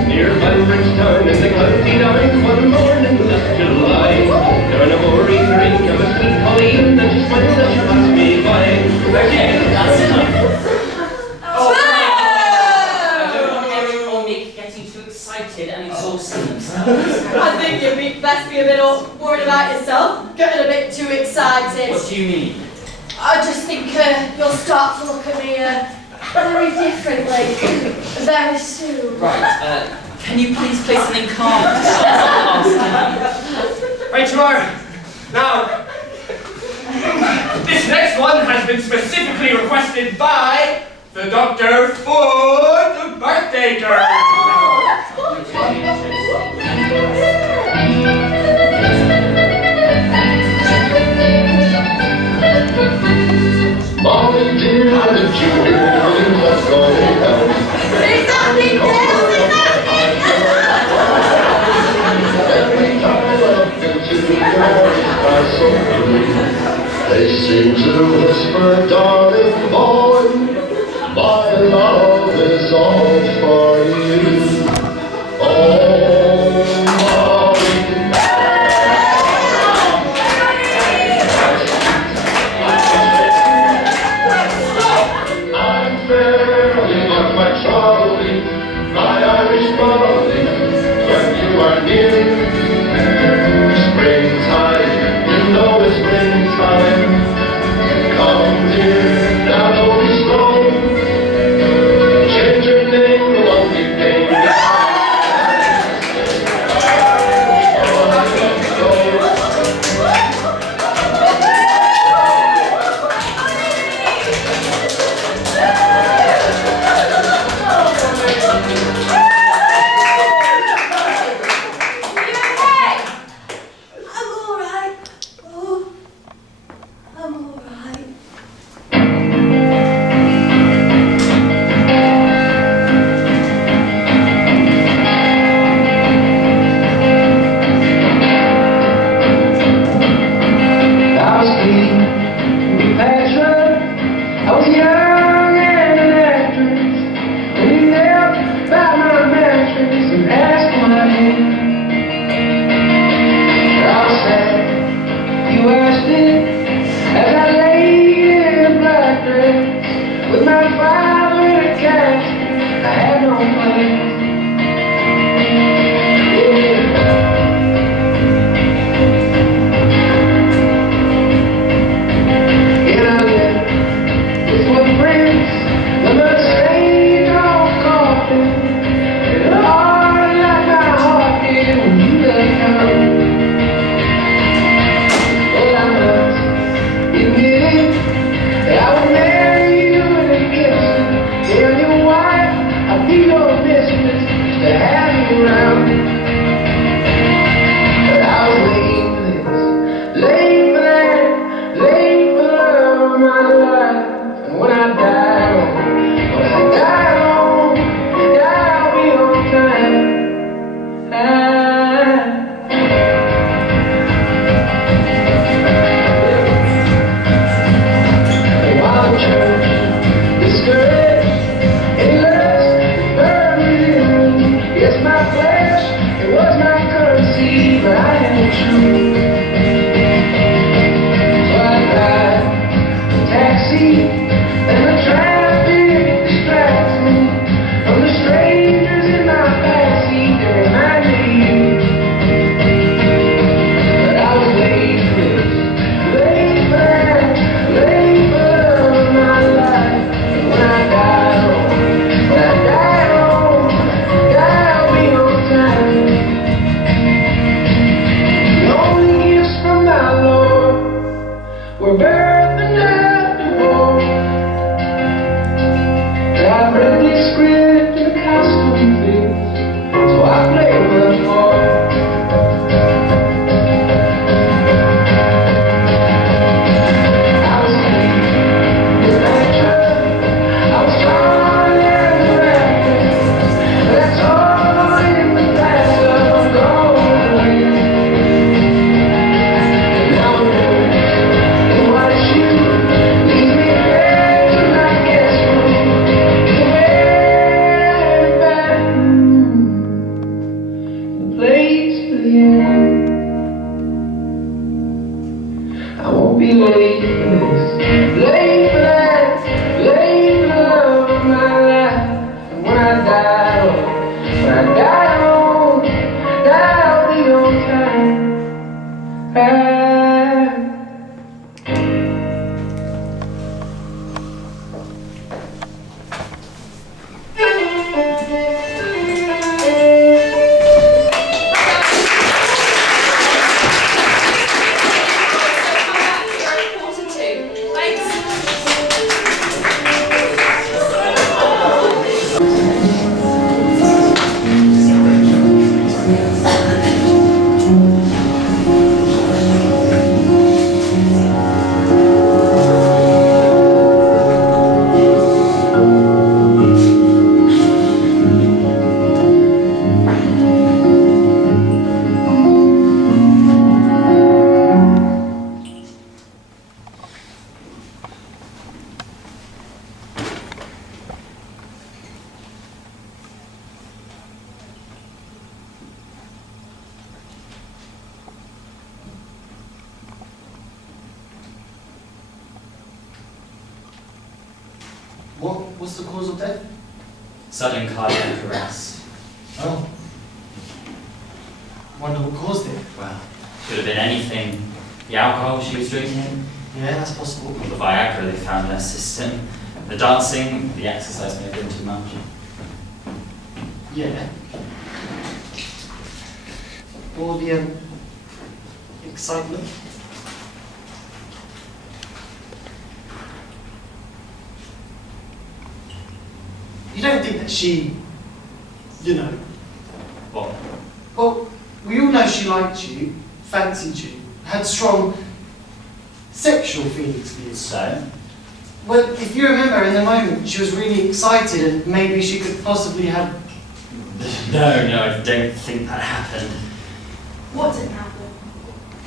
Near Bridgetown in the county down, one morning last July, down a Moray drink of a sweet Colleen that just went as she passed me by. Okay, that's enough. Oh. I don't want Eric or Mick getting too excited and exhausting themselves. I think you'd best be a bit worried about yourself, getting a bit too excited. What do you mean? I just think you'll start to look at me very differently very soon. Right, can you please play something calm? Right you are. Now, this next one has been specifically requested by the doctor for the birthday girl. Volunteer for the children, let's go help. Is that big deal? Every time I look into the eyes are so blue, they seem to whisper, darling boy, what's the cause of death? Sudden cardiac arrest. Oh. Wonder what caused it. Well, could have been anything. The alcohol she was drinking, Yeah, that's possible. or the Viagra they found in her system. The dancing, the exercise may have been too much. Yeah. Or the excitement. You don't think that she, you know, What? well, we all know she liked you, fancied you, had strong sexual feelings for you. So? Well, if you remember in the moment, she was really excited and maybe she could possibly have... No, I don't think that happened. What didn't happen?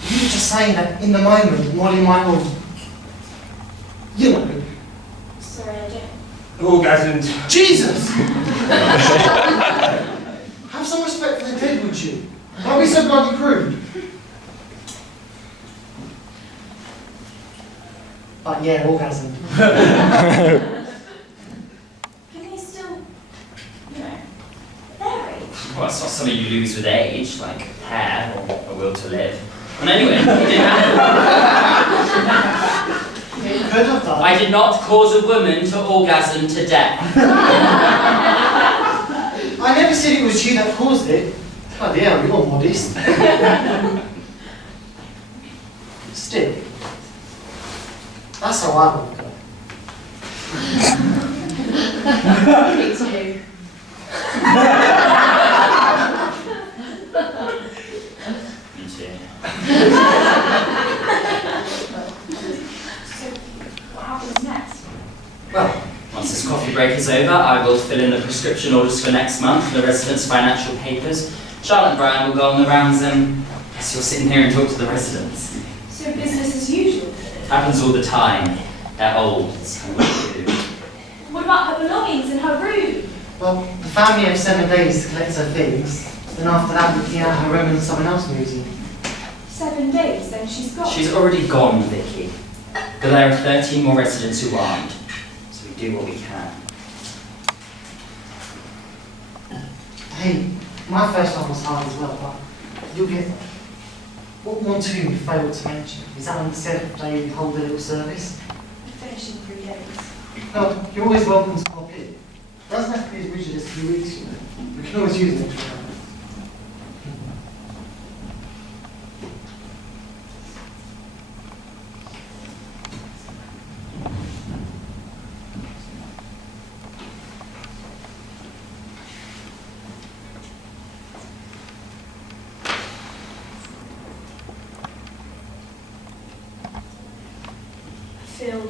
You were just saying that in the moment, Molly might have, you know... Sorry, I don't. Orgasmed. Jesus! Have some respect for the dead, would you? Don't be so bloody crude. But yeah, orgasm. Can they still, you know, vary? Well, it's not something you lose with age, like hair or a will to live. And anyway, it didn't happen. You could have done. I did not cause a woman to orgasm to death. I never said it was you that caused it. Bloody hell, you're modest. Still, that's how I would go. Me too. Me too. So, what happens next? Well, once this coffee break is over, I will fill in the prescription orders for next month, the residents' financial papers. Charlotte and Brian will go on the rounds and guess you'll sit in here and talk to the residents. So business as usual? Happens all the time. They're old. It's kind of what they do. What about her belongings and her room? Well, the family have 7 days to collect her things. Then after that, we can have her room and someone else moves in. 7 days, then she's gone. She's already gone, Vicky. But there are 13 more residents who aren't. So we do what we can. Hey, my first one was hard as well, but you'll get... What Montoon you failed to mention? Is that on the 7th day you hold a little service? We finish in 3 days. No, you're always welcome to pop in. Doesn't have to be as rigid as 2 weeks, you know. We can always use an extra time. I feel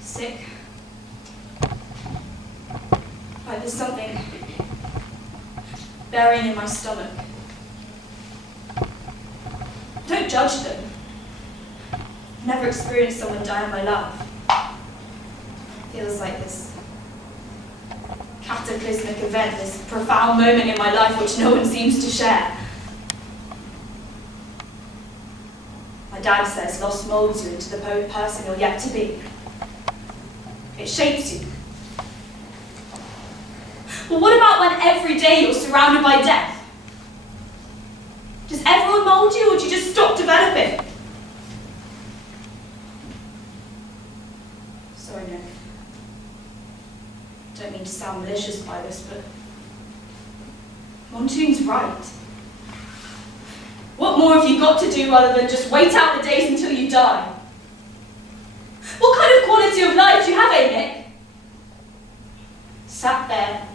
sick. Like there's something burying in my stomach. Don't judge them. I've never experienced someone die in my life. Feels like this cataclysmic event, this profound moment in my life which no one seems to share. My dad says loss molds you into the person you're yet to be. It shapes you. Well, what about when every day you're surrounded by death? Does everyone mold you, or do you just stop developing? Sorry, Nick. Don't mean to sound malicious by this, but Montoon's right. What more have you got to do other than just wait out the days until you die? What kind of quality of life do you have, eh, Nick? Sat there,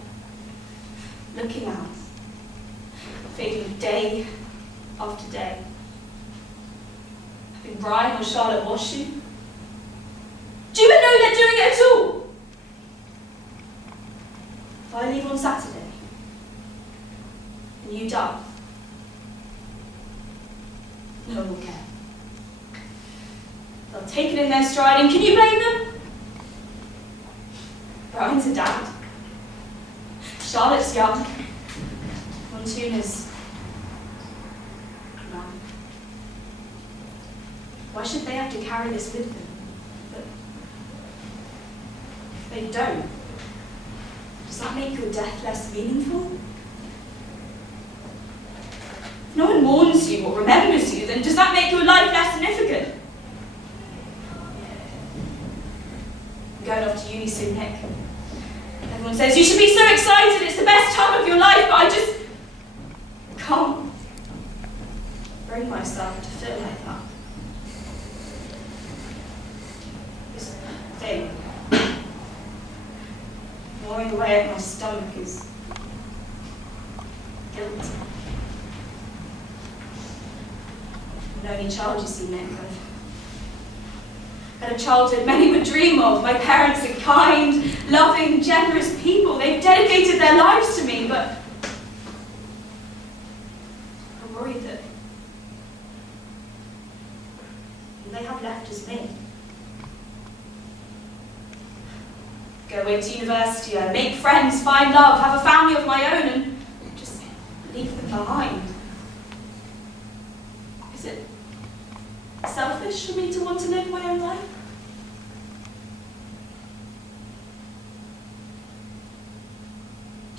looking out, fading day after day. Having Brian or Charlotte wash you? Do you even know they're doing it at all? If I leave on Saturday, and you die, no one will care. They'll take it in their stride, and can you blame them? Brian's a dad. Charlotte's young. Montoon is young. Why should they have to carry this with them? But they don't, does that make your death less meaningful? If no one mourns you or remembers you, then does that make your life less significant? I'm going off to uni soon, Mick. Everyone says you should be so excited, it's the best time of your life, but I just can't bring myself to feel like that. This thing gnawing away at my stomach is guilt. I'm an only child, you see, Mick. I've had a childhood many would dream of. My parents are kind, loving, generous people. They've dedicated their lives to me, but I'm worried that they have left as me. Go away to university, make friends, find love, have a family of my own, and just leave them behind. Is it selfish for me to want to live my own life?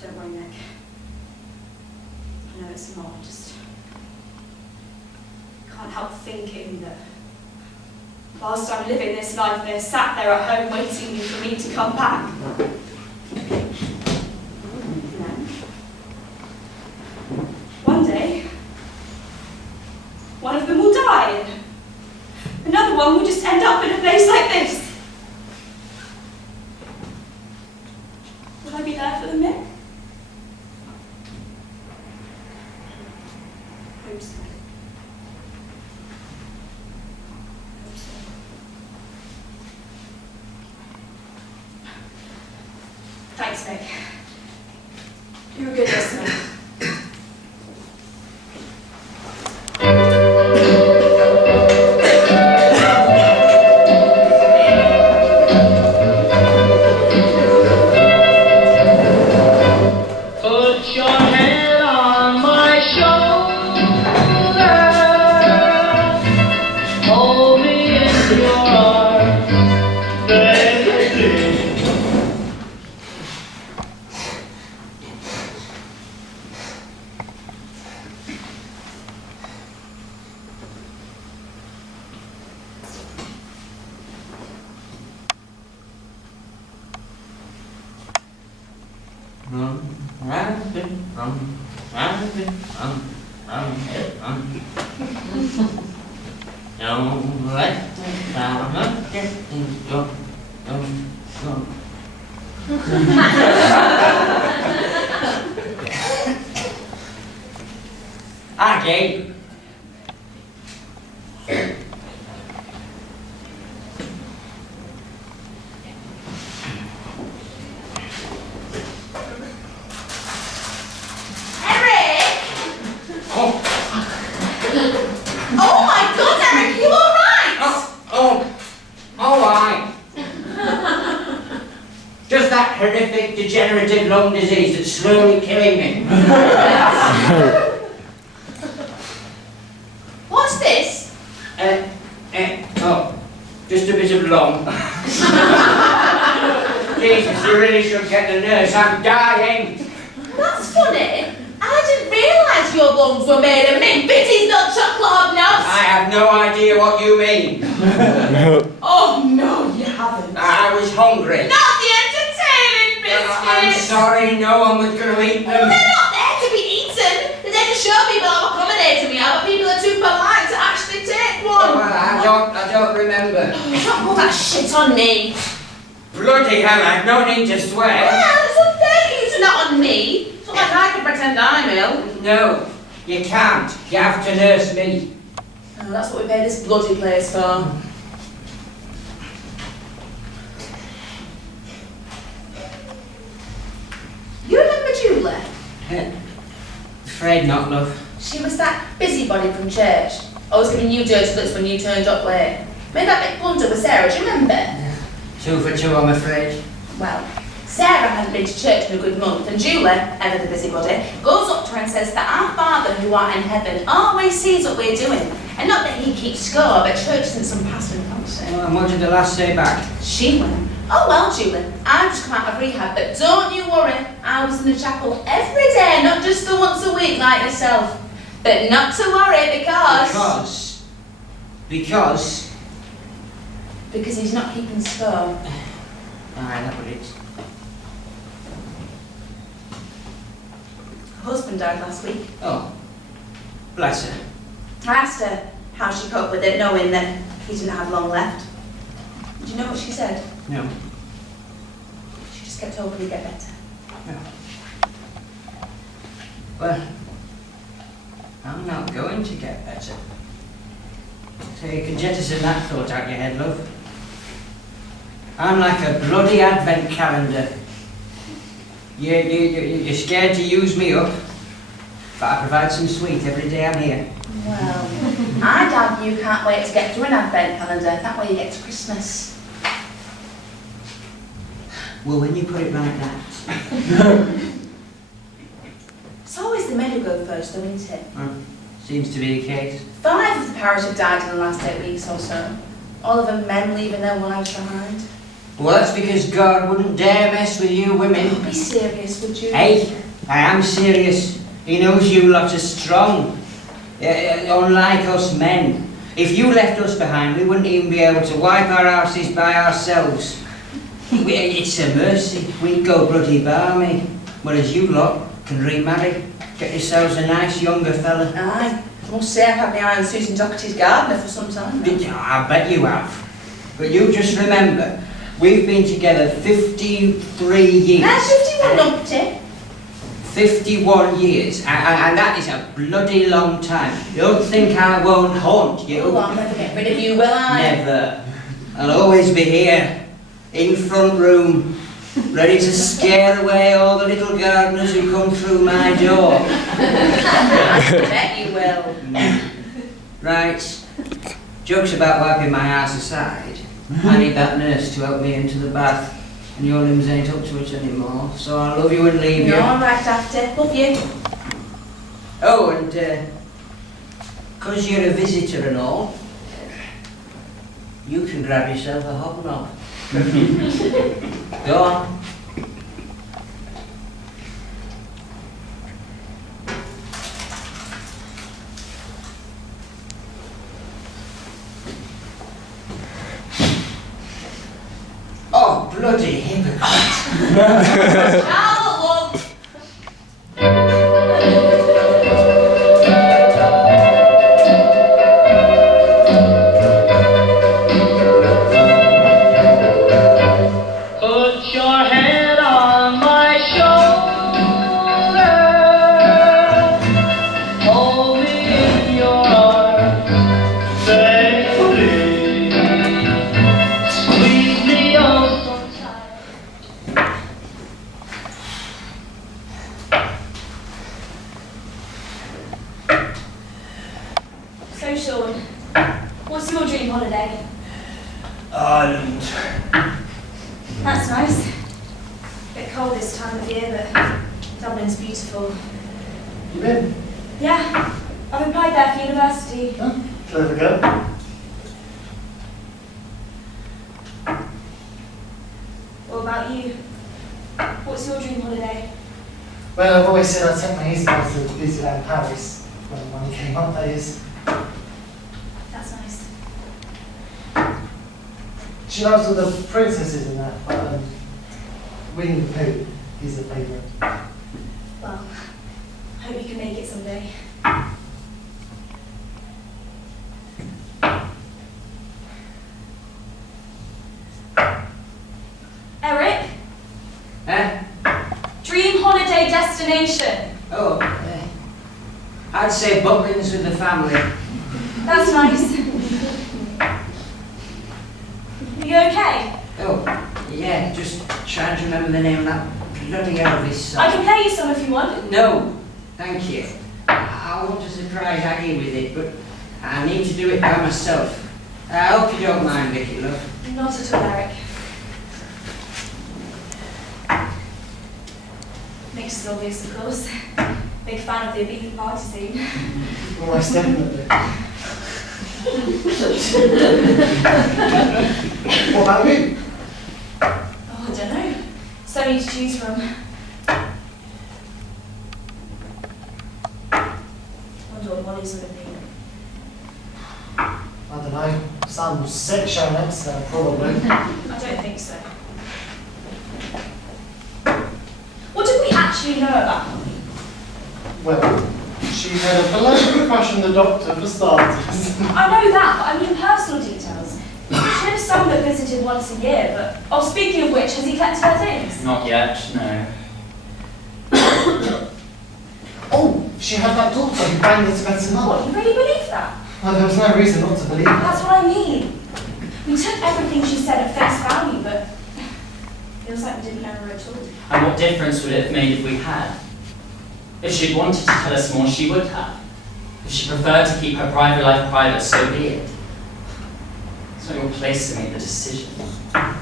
Don't worry, Mick. I know it's not. I just can't help thinking that whilst I'm living this life, they're sat there at home waiting for me to come back. One day, one of them will die, and another one will just end up in a place like this. Will I be there for them, Mick? Hope so. Thanks, Mick. You're a good listener. Put your head on my shoulder, hold me in your arms, baby. Aggie. Oh my God, Eric, you alright? All right. Just that horrific degenerative lung disease that's slowly killing me. What's this? Just a bit of lung. Jesus, you really should get the nurse. I'm dying. That's funny. I didn't realise your lungs were made of mint bitties, not chocolate hobnobs. I have no idea what you mean. Oh no, you haven't. I was hungry. Not the entertaining I'm biscuits. sorry, no one was going to eat them. They're not there to be eaten. They're there to show people how accommodating we are, but people are too polite to actually take one. Well, I don't remember. Don't pull that shit on me. Bloody hell, I've no need to swear. Well, it's unfair for you to not on me. It's not like I can pretend I'm ill. No, you can't. You have to nurse me. Oh, that's what we pay this bloody place for. You remember Julie? Afraid not, love. She was that busybody from church. Always giving you dirty looks when you turned up late. Made that big blunder with Sarah, do you remember? 2 for 2, I'm afraid. Well, Sarah hadn't been to church in a good month, and Julie, ever the busybody, goes up to her and says that our Father who art in heaven always sees what we're doing. And not that he keeps score, but church isn't some pattern. say. Oh, and what did the lass say back? She went, oh well, Julie, I've just come out of rehab, but don't you worry, I was in the chapel every day, not just the once a week like yourself. But not to worry because... Because he's not keeping score. Aye, that was it. Her husband died last week. Oh, bless her. I asked her how she coped with it, knowing that he didn't have long left. Do you know what she said? No. She just kept hoping he'd get better. No. Well, I'm not going to get better. So you can jettison that thought out your head, love. I'm like a bloody advent calendar. You're scared to use me up, but I provide some sweet every day I'm here. Well, I doubt you can't wait to get through an advent calendar. That way you get to Christmas. Well, when you put it like that. It's always the men who go first, though, isn't it? Seems to be the case. 5 of the parish have died in the last 8 weeks or so. All of them men leaving their wives behind. Well, that's because God wouldn't dare mess with you women. Be serious, would you? Hey, I am serious. He knows you lot are strong. Unlike us men. If you left us behind, we wouldn't even be able to wipe our arses by ourselves. It's a mercy. We'd go bloody balmy. Whereas you lot can remarry. Get yourselves a nice younger fella. Aye. I must say I've had my eye on Susan Doherty's gardener for some time now. I bet you have. But you just remember, we've been together 53 years. That's 51 numpty. 51 years, and that is a bloody long time. You don't think I won't haunt you? Oh, I'll never get rid of you, will I? Never. I'll always be here, in front room, ready to scare away all the little gardeners who come through my door. I bet you will. Right. Jokes about wiping my ass aside. I need that nurse to help me into the bath. And your limbs ain't up to it anymore, so I'll love you and leave you. No, all right, after. Love you. Oh, and, 'cause you're a visitor and all, you can grab yourself a hobnob. Go on. Oh, bloody hypocrite. Put your head on my shoulder, hold me in your arms safely, squeeze me oh so tight. So, Sean, what's your dream holiday? Ireland. That's nice. A bit cold this time of year, but Dublin's beautiful. You been? Yeah, I've applied there for university. Huh? Clever girl. What about you? What's your dream holiday? Well, I've always said I'd take my easy one to Disneyland Paris when the money came up, that is. That's nice. She loves all the princesses and that, but Winnie the Pooh is a favourite. Well, hope you can make it someday. Eric? Dream holiday destination. Oh, I'd say Butlins with the family. That's nice. Are you okay? Oh, yeah, just trying to remember the name of that bloody Elvis song. I can play you some if you want. No, thank you. I want to surprise Aggie with it, but I need to do it by myself. I hope you don't mind, Vicky, love. Not at all, Eric. Mick's is obvious, of course. Big fan of the Ibiza party scene. Almost definitely. What about you? Oh, I don't know. So many to choose from. Wonder what Molly's going to be. I don't know. Some sex show next there, probably. I don't think so. What did we actually know about Molly? Well, she had a below crush on the doctor for starters. I know that, but I mean personal details. She had a son that visited once a year, but... Oh, speaking of which, has he collected her things? Not yet, no. Oh, she had that daughter who banged into bed tonight. What, you really believe that? Well, there was no reason not to believe that. That's what I mean. We took everything she said at face value, but... feels like we didn't know her at all. And what difference would it have made if we had? If she'd wanted to tell us more, she would have. If she preferred to keep her private life private, so be it. It's not your place to make the decision. I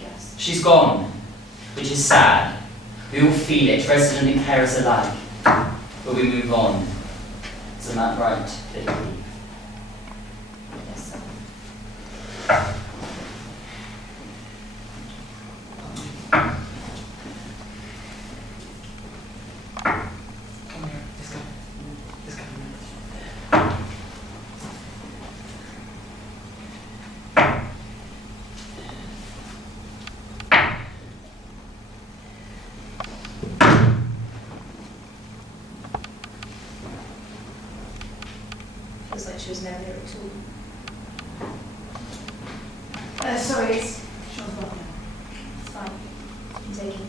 guess. She's gone, which is sad. We all feel it, resident and carers alike. But we move on. Isn't that right, Vicky? Yes, sir. Come here, let's go. Let's go. Feels like she was never here at all. Sorry, it's Sean's mother. It's fine. You can take it.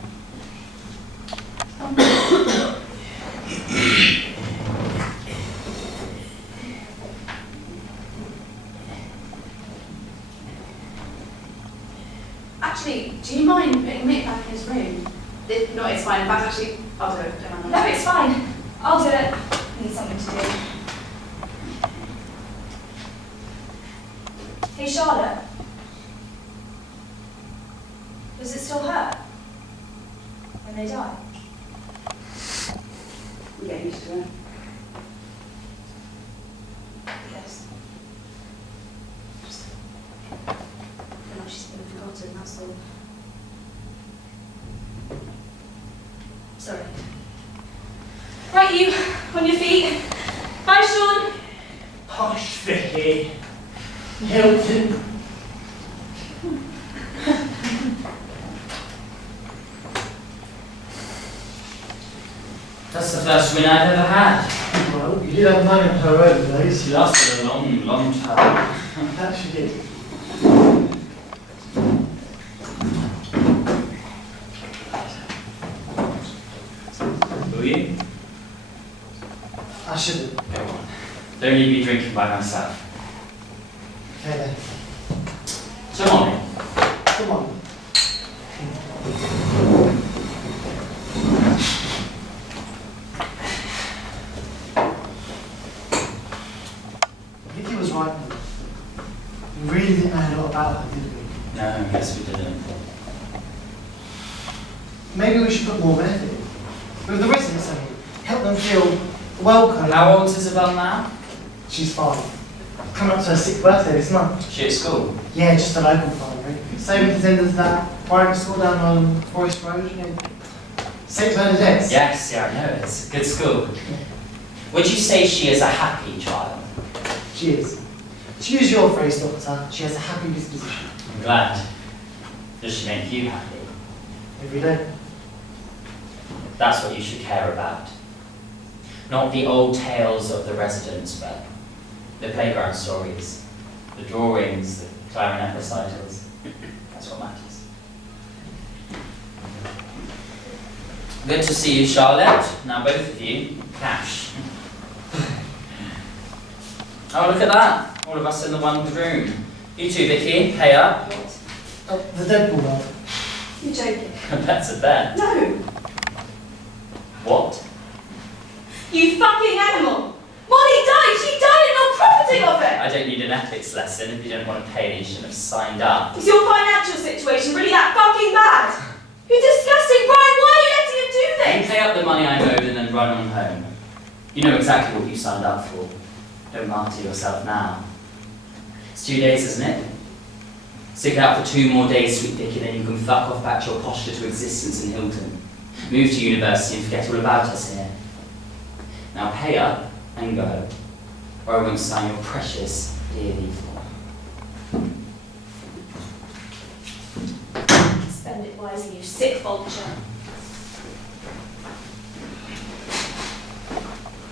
Actually, do you mind putting Mick back in his room? If not, it's fine. In fact, actually, I'll do it. Don't mind. No, it's fine. I'll do it. I need something to do. Hey, Charlotte. Does it still hurt when they die? We get used to it. I guess. Just feel like she's been forgotten, that's all. Sorry. Right, you, on your feet. Bye, Sean. Hush, Vicky. Hilton. That's the first win I've ever had. Well, you did have none in her early days. She lasted a long, long time. That she did. Will you? I shouldn't. Go on. Don't leave me drinking by myself. Okay then. Come on. Come on. Vicky was right. We really didn't know a lot about her, did we? No, I guess we didn't. Maybe we should put more effort in. With the residents, I mean, help them feel welcome. How old is Isabel now? She's 5. Coming up to her 6th birthday this month. She at school? Yeah, just a local primary. Same attendance as that private school down on Forest Road, you know. St. Bernadette's. Yes, yeah, I know. It's a good school. Would you say she is a happy child? She is. To use your phrase, Doctor, she has a happy disposition. I'm glad. Does she make you happy? Every day. That's what you should care about. Not the old tales of the residents, but the playground stories, the drawings, the clarinet recitals. That's what matters. Good to see you, Charlotte. Now both of you, cash. Oh, look at that. All of us in the one room. You two, Vicky, pay up. Oh, the Deadpool one. You're joking. That's a bet. No. What? You fucking animal. Molly died. She died and you're profiting of it. I don't need an ethics lesson. If you don't want to pay, you shouldn't have signed up. Is your financial situation really that fucking bad? You're disgusting, Brian. Why are you letting him do You this? pay up the money I owed and then run on home. You know exactly what you signed up for. Don't martyr yourself now. It's 2 days, isn't it? Stick it out for 2 more days, sweet Vicky, then you can fuck off back to your posture to existence in Hilton. Move to university and forget all about us here. Now pay up and go, or I won't sign your precious dear leave form. Spend it wisely, you sick vulture.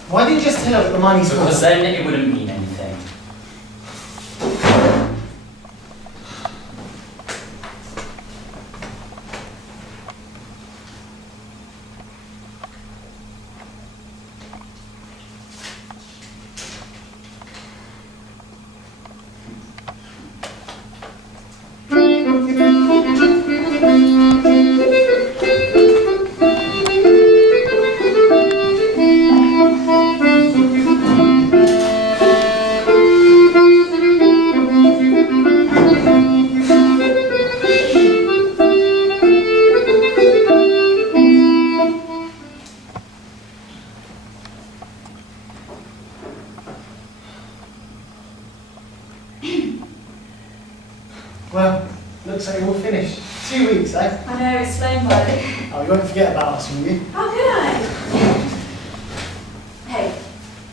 Why didn't you just tell her what the money's for? Because then it wouldn't mean anything. Well, looks like you're all finished. 2 weeks, eh? I know, it's flown by. Oh, you won't forget about us, will you? How could I? Hey,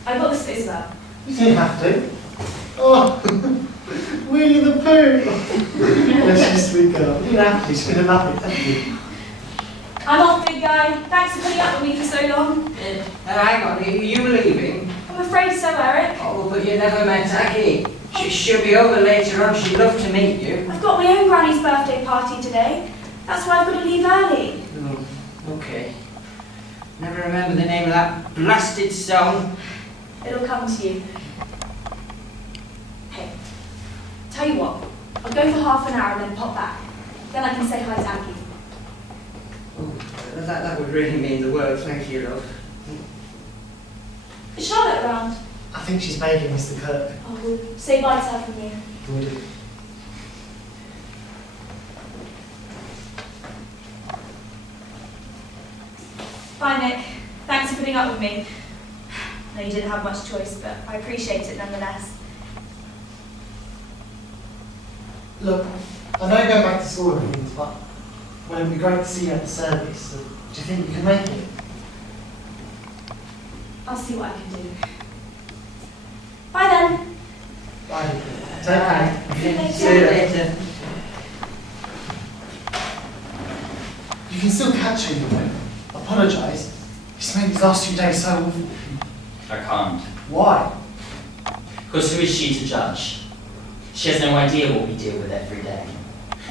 I got this for Isabel. You didn't have to. Oh, Winnie the Pooh. Bless you, sweet girl. You didn't have to. She's going to love it, thank you. I'm off, big guy. Thanks for putting up with me for so long. Hang on, are you leaving? I'm afraid so, Eric. Oh, but you never met Aggie. She'll be over later on. She'd love to meet you. I've got my own granny's birthday party today. That's why I've got to leave early. Oh, okay. Never remember the name of that blasted song. It'll come to you. Hey, tell you what. I'll go for half an hour and then pop back. Then I can say hi to Aggie. Oh, that would really mean the world. Thank you, love. Is Charlotte around? I think she's making Mr. Kirk. Oh, well, say bye to her from me. Will do. Bye, Nick. Thanks for putting up with me. I know you didn't have much choice, but I appreciate it nonetheless. Look, I know going back to school and things, but well, it'd be great to see you at the service. So, do you think you can make it? I'll see what I can do. Bye then. Bye. Take care. See you later. You can still catch her, you know. Apologise. He's made these last 2 days so awful. I can't. Why? Because who is she to judge? She has no idea what we deal with every day.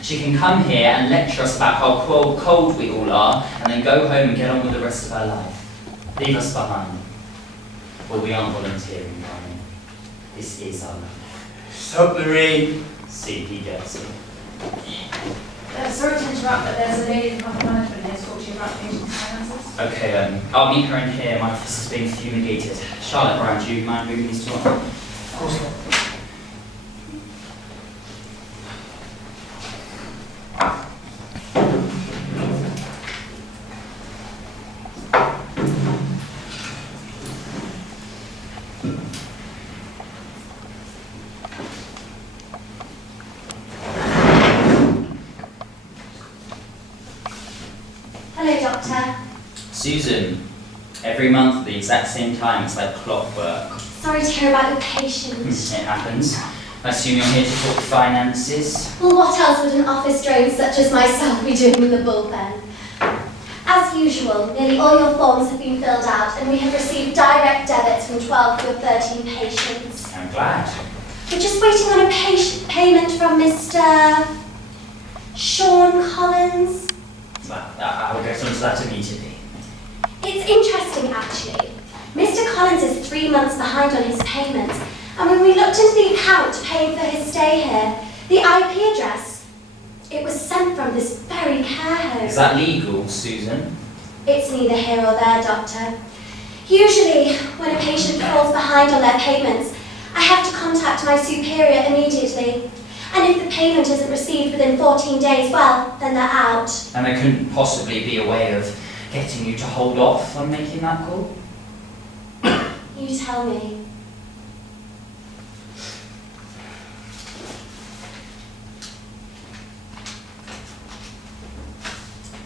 She can come here and lecture us about how cold we all are, and then go home and get on with the rest of her life. Leave us behind. Well, we aren't volunteering, darling. This is our life. Sup, Mulryne? See, he gets it. Sorry to interrupt, but there's a lady from upper management here to talk to you about patient finances. Okay, I'll meet her in here. My office is being fumigated. Charlotte, Brian, do you mind moving these two on? Of course not. Hello, Doctor. Susan, every month at the exact same time, it's like clockwork. Sorry to hear about your patient. It happens. I assume you're here to talk finances? Well, what else would an office drone such as myself be doing with the bullpen? As usual, nearly all your forms have been filled out and we have received direct debits from 12 of your 13 patients. I'm glad. We're just waiting on a payment from Mr. Sean Collins. Well, I'll get onto that immediately. It's interesting, actually. Mr. Collins is 3 months behind on his payments, and when we looked into the account paying for his stay here, the IP address, it was sent from this very care home. Is that legal, Susan? It's neither here or there, Doctor. Usually, when a patient falls behind on their payments, I have to contact my superior immediately. And if the payment isn't received within 14 days, well, then they're out. And there couldn't possibly be a way of getting you to hold off on making that call? You tell me.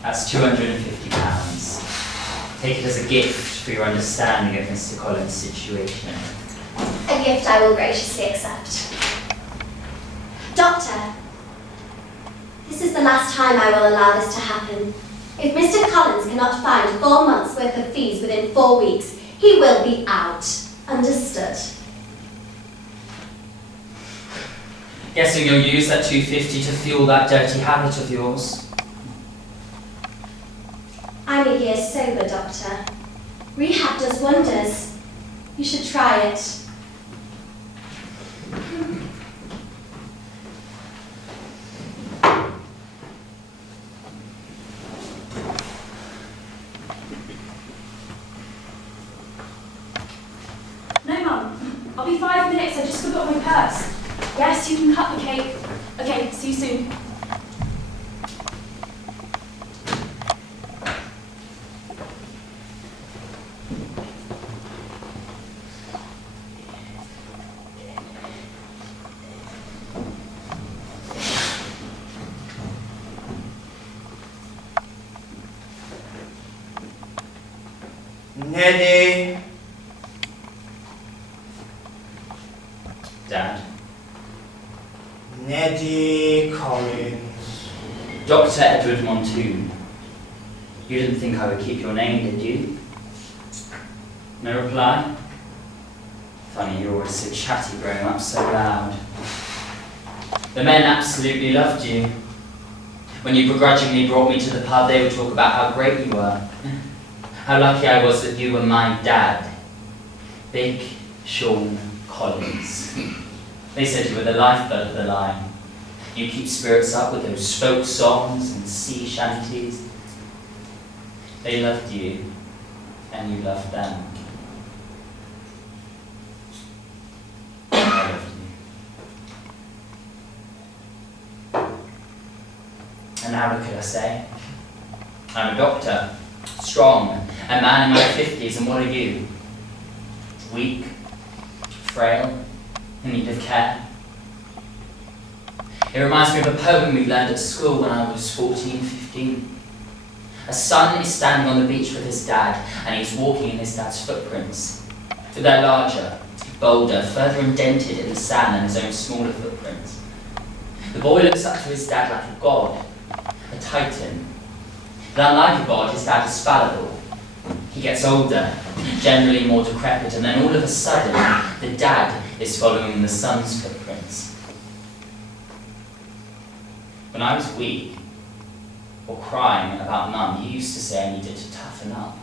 That's £250. Take it as a gift for your understanding of Mr. Collins' situation. A gift I will graciously accept. Doctor, this is the last time I will allow this to happen. If Mr. Collins cannot find 4 months' worth of fees within 4 weeks, he will be out. Understood? Guessing you'll use that £250 to fuel that dirty habit of yours. I'm a year sober, Doctor. Rehab does wonders. You should try it. No, Mum. I'll be 5 minutes. I just forgot my purse. Yes, you can cut the cake. Okay, see you soon. Neddy. Dad. Neddy Collins. Dr. Edward Montoon. You didn't think I would keep your name, did you? No reply? Funny, you were always so chatty growing up, so loud. The men absolutely loved you. When you begrudgingly brought me to the pub, they would talk about how great you were. How lucky I was that you were my dad. Big Sean Collins. They said you were the lifeblood of the line. You keep spirits up with those folk songs and sea shanties. They loved you, and you loved them. I loved you. And now what could I say? I'm a doctor, strong, a man in my 50s, and what are you? Weak, frail, in need of care. It reminds me of a poem we learned at school when I was 14, 15. A son is standing on the beach with his dad, and he's walking in his dad's footprints. They're larger, bolder, further indented in the sand than his own smaller footprints. The boy looks up to his dad like a god, a titan. But unlike a god, his dad is fallible. He gets older, generally more decrepit, and then all of a sudden, the dad is following the son's footprints. When I was weak, or crying about Mum, you used to say I needed to toughen up.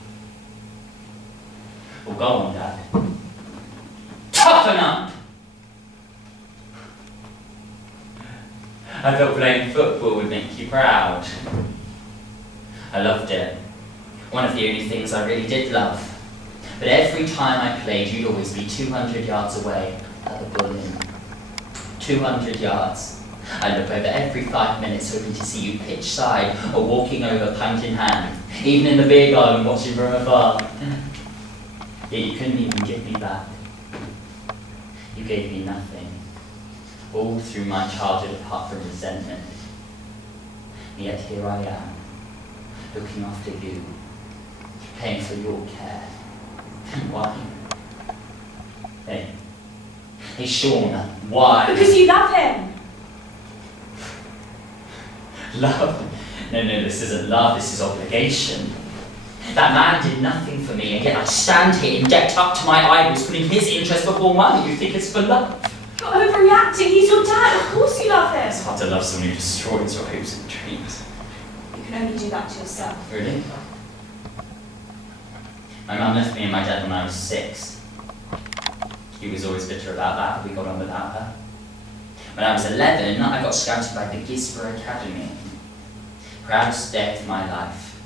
Well, go on, Dad. Toughen up! I thought playing football would make you proud. I loved it. One of the only things I really did love. But every time I played, you'd always be 200 yards away at the bull inn. 200 yards. I'd look over every 5 minutes hoping to see you pitch side or walking over pint in hand, even in the beer garden watching from afar. Yet you couldn't even give me back. You gave me nothing. All through my childhood apart from resentment. And yet here I am, looking after you, paying for your care. Why? Hey, Sean, why? Because you love him. Love? No, this isn't love, this is obligation. That man did nothing for me, and yet I stand here in debt up to my eyeballs, putting his interest before mine. You think it's for love? You're overreacting. He's your dad. Of course you love him. It's hard to love someone who destroys your hopes and dreams. You can only do that to yourself. Really? My mum left me and my dad when I was 6. He was always bitter about that, but we got on without her. When I was 11, I got scouted by the Gisborough Academy. Proudest day of my life.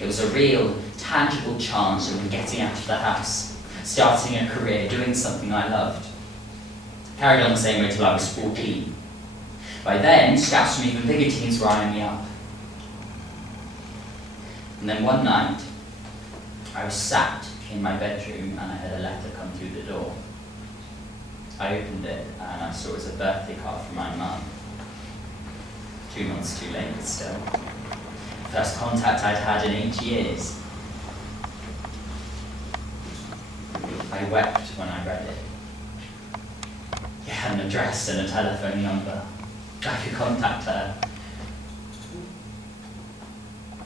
It was a real, tangible chance of getting out of the house, starting a career, doing something I loved. Carried on the same way till I was 14. By then, scouts from even bigger teams were eyeing me up. And then one night, I was sat in my bedroom and I had a letter come through the door. I opened it and I saw it was a birthday card from my mum. 2 months too late, but still. First contact I'd had in 8 years. I wept when I read it. It had an address and a telephone number. I could contact her.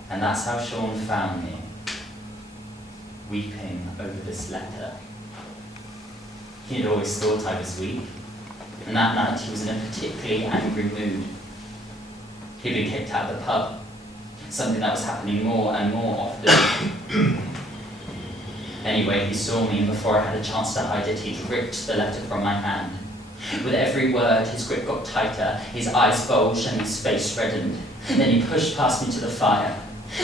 And that's how Sean found me, weeping over this letter. He had always thought I was weak, and that night he was in a particularly angry mood. He'd been kicked out of the pub, something that was happening more and more often. Anyway, he saw me, and before I had a chance to hide it, he'd ripped the letter from my hand. With every word, his grip got tighter, his eyes bulged, and his face reddened. Then he pushed past me to the fire.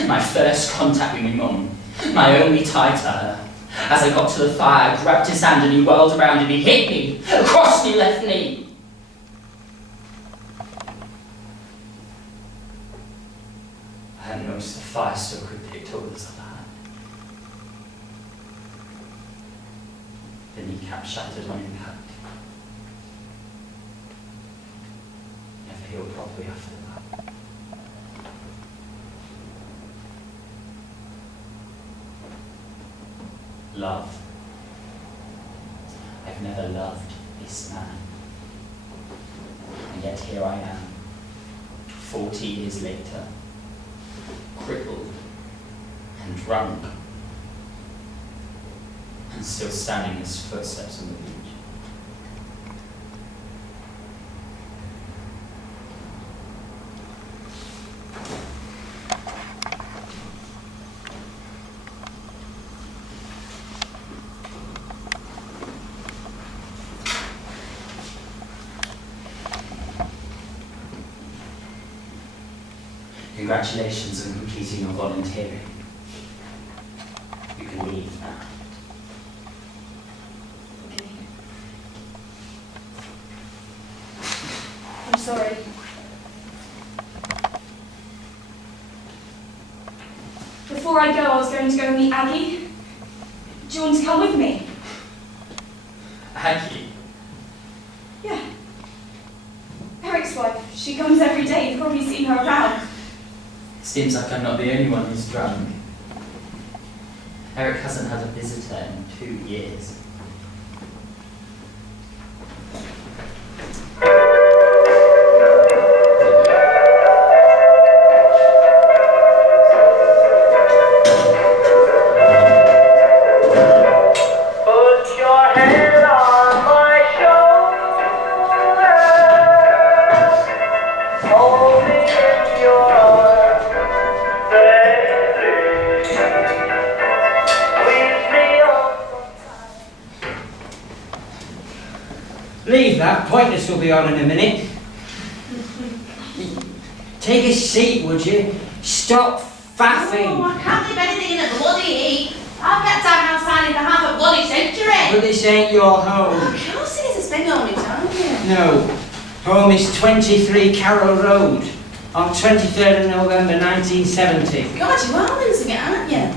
My first contact with my mum, my only tie to her. As I got to the fire, I grabbed his hand and he whirled around and he hit me, across my left knee. I hadn't noticed the fire still had picked up his other hand. The kneecap shattered on impact. Never healed properly after that. Love. I've never loved this man. And yet here I am, 40 years later, crippled and drunk, and still standing in his footsteps on the beach. Congratulations on completing your volunteering. You can leave now. Okay. I'm sorry. Before I go, I was going to go meet Aggie. Do you want to come with me? Aggie? Yeah. Eric's wife. She comes every day. You've probably seen her around. Seems like I'm not the only one who's drunk. Eric hasn't had a visitor in 2 years. Leave that, Pointless will be on in a minute. Take a seat, would you? Stop faffing. Oh, I can't leave anything in a bloody heap. I've kept our house tidy for half a bloody century. But this ain't your home. Of course it is, it's been only time here. No. Home is 23 Carroll Road on 23rd of November 1970. God, you are losing it, aren't you?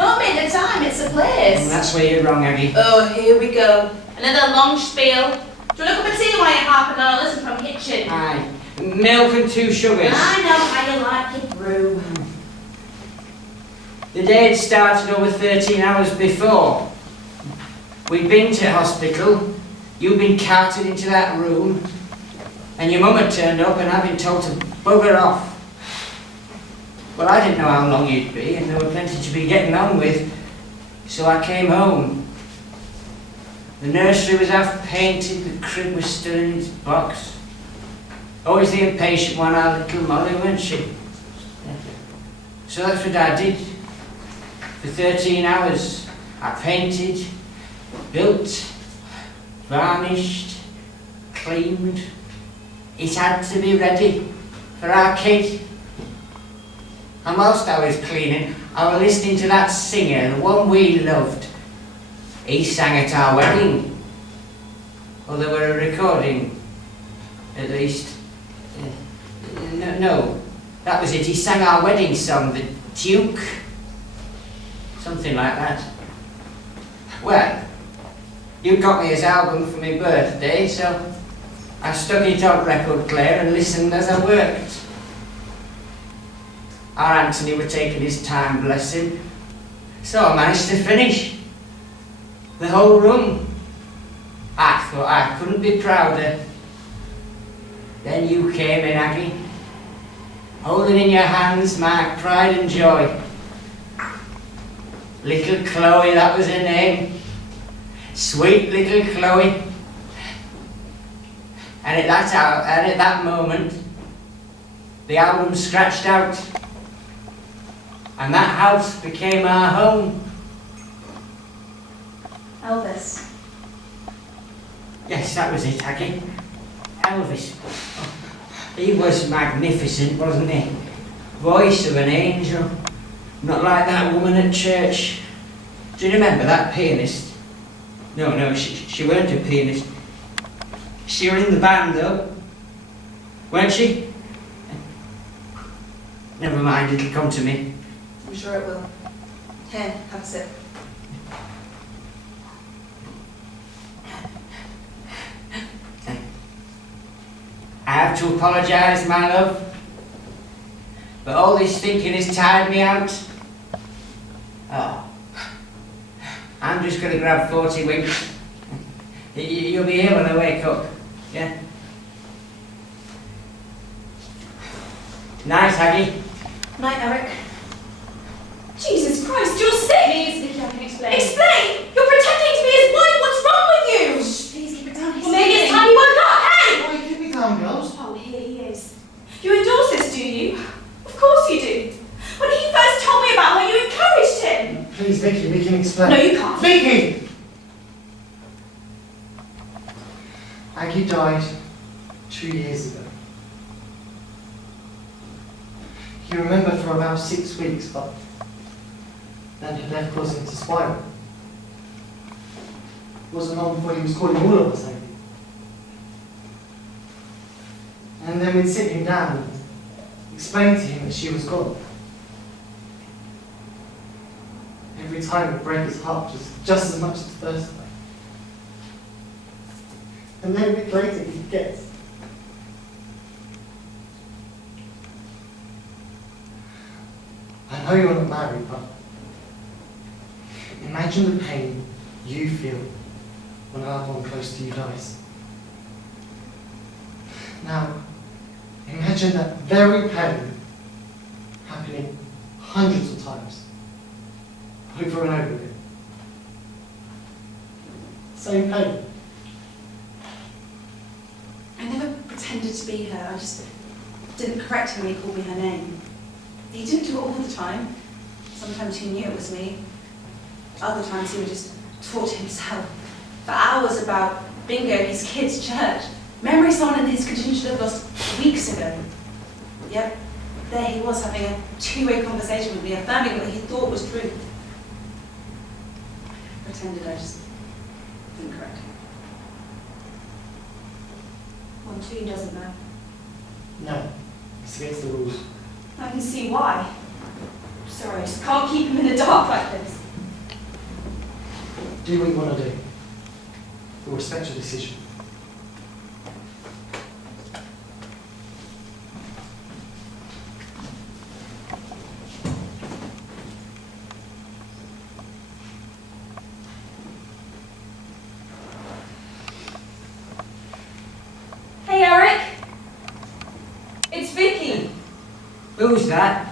Home ain't the time, it's a place. And that's where you're wrong, Aggie. Oh, here we go. Another long spiel. Do you want to come and see why you're half an hour listen from the kitchen? Aye. Milk and 2 sugars. I know how you like it brew. The day had started over 13 hours before. We'd been to hospital, you'd been carted into that room, and your mum had turned up and I'd been told to bugger off. Well, I didn't know how long you'd be, and there were plenty to be getting on with, so I came home. The nursery was half painted, the crib was still in its box. Always the impatient one, our little Molly, wasn't she? So that's what I did. For 13 hours, I painted, built, varnished, cleaned. It had to be ready for our kid. And whilst I was cleaning, I was listening to that singer, the one we loved. He sang at our wedding. Or there were a recording, at least. No, that was it. He sang our wedding song, the Duke. Something like that. Well, you got me his album for my birthday, so I stuck it on record player and listened as I worked. our Anthony were taking his time, bless him. So I managed to finish the whole run. I thought I couldn't be prouder. Then you came in, Aggie, holding in your hands my pride and joy. Little Chloe, that was her name. Sweet little Chloe. And at that moment, the album scratched out. And that house became our home. Elvis. Yes, that was it, Aggie. Elvis. He was magnificent, wasn't he? Voice of an angel. Not like that woman at church. Do you remember that pianist? No, she weren't a pianist. She was in the band though, weren't she? Never mind, it'll come to me. I'm sure it will. Here, have a sip. I have to apologise, my love, but all this thinking has tired me out. Oh, I'm just going to grab 40 winks. You'll be here when I wake up, yeah? Night, Aggie. Night, Eric. Jesus Christ, you're sick! Please, Vicky, I can explain. Explain! You're pretending to be his wife! What's wrong with you? Shh, please keep it down. Well, maybe it's time you woke up! Hey! Why, keep me down, girls. Oh, here he is. You endorse this, do you? Of course you do. When he first told me about her, you encouraged him. Please, Vicky, we can explain. No, you can't. Vicky! Aggie died 2 years ago. He remembered for about 6 weeks, but then he left us into spiral. It wasn't long before he was calling all of us Aggie. And then we'd sit him down and explain to him that she was gone. Every time it break his heart just as much as the first time. And then a bit later he forgets. I know you're not married, but imagine the pain you feel when a loved one close to you dies. Now, imagine that very pain happening hundreds of times, over and over again. Same pain. I never pretended to be her. I just didn't correct him when he called me her name. He didn't do it all the time. Sometimes he knew it was me. Other times he would just talk to himself for hours about bingo, his kids' church. Memory someone in his condition should have lost weeks ago. Yep, there he was having a two-way conversation with me, affirming what he thought was true. I pretended, I just didn't correct him. Montoon doesn't know. No, it's against the rules. I can see why. Sorry, I just can't keep him in the dark like this. Do what you want to do. We'll respect your decision. Hey, Eric. It's Vicky. Who's that?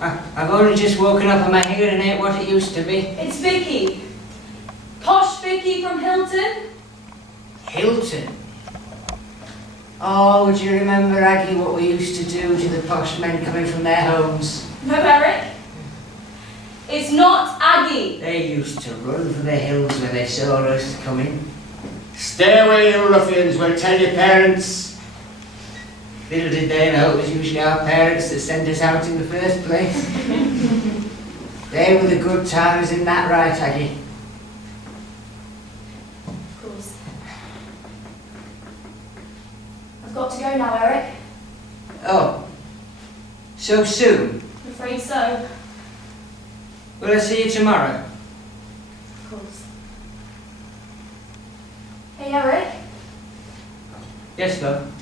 I've only just woken up and my hearing ain't what it used to be. It's Vicky. Posh Vicky from Hilton. Hilton? Oh, would you remember, Aggie, what we used to do to the posh men coming from their homes? No, Eric. It's not Aggie. They used to run for the hills when they saw us coming. Stay away, you ruffians, we'll tell your parents. Little did they know it was usually our parents that sent us out in the first place. They were the good times, in that right, Aggie? Of course. I've got to go now, Eric. Oh, so soon? I'm afraid so. Will I see you tomorrow? Of course. Hey, Eric. Yes, love.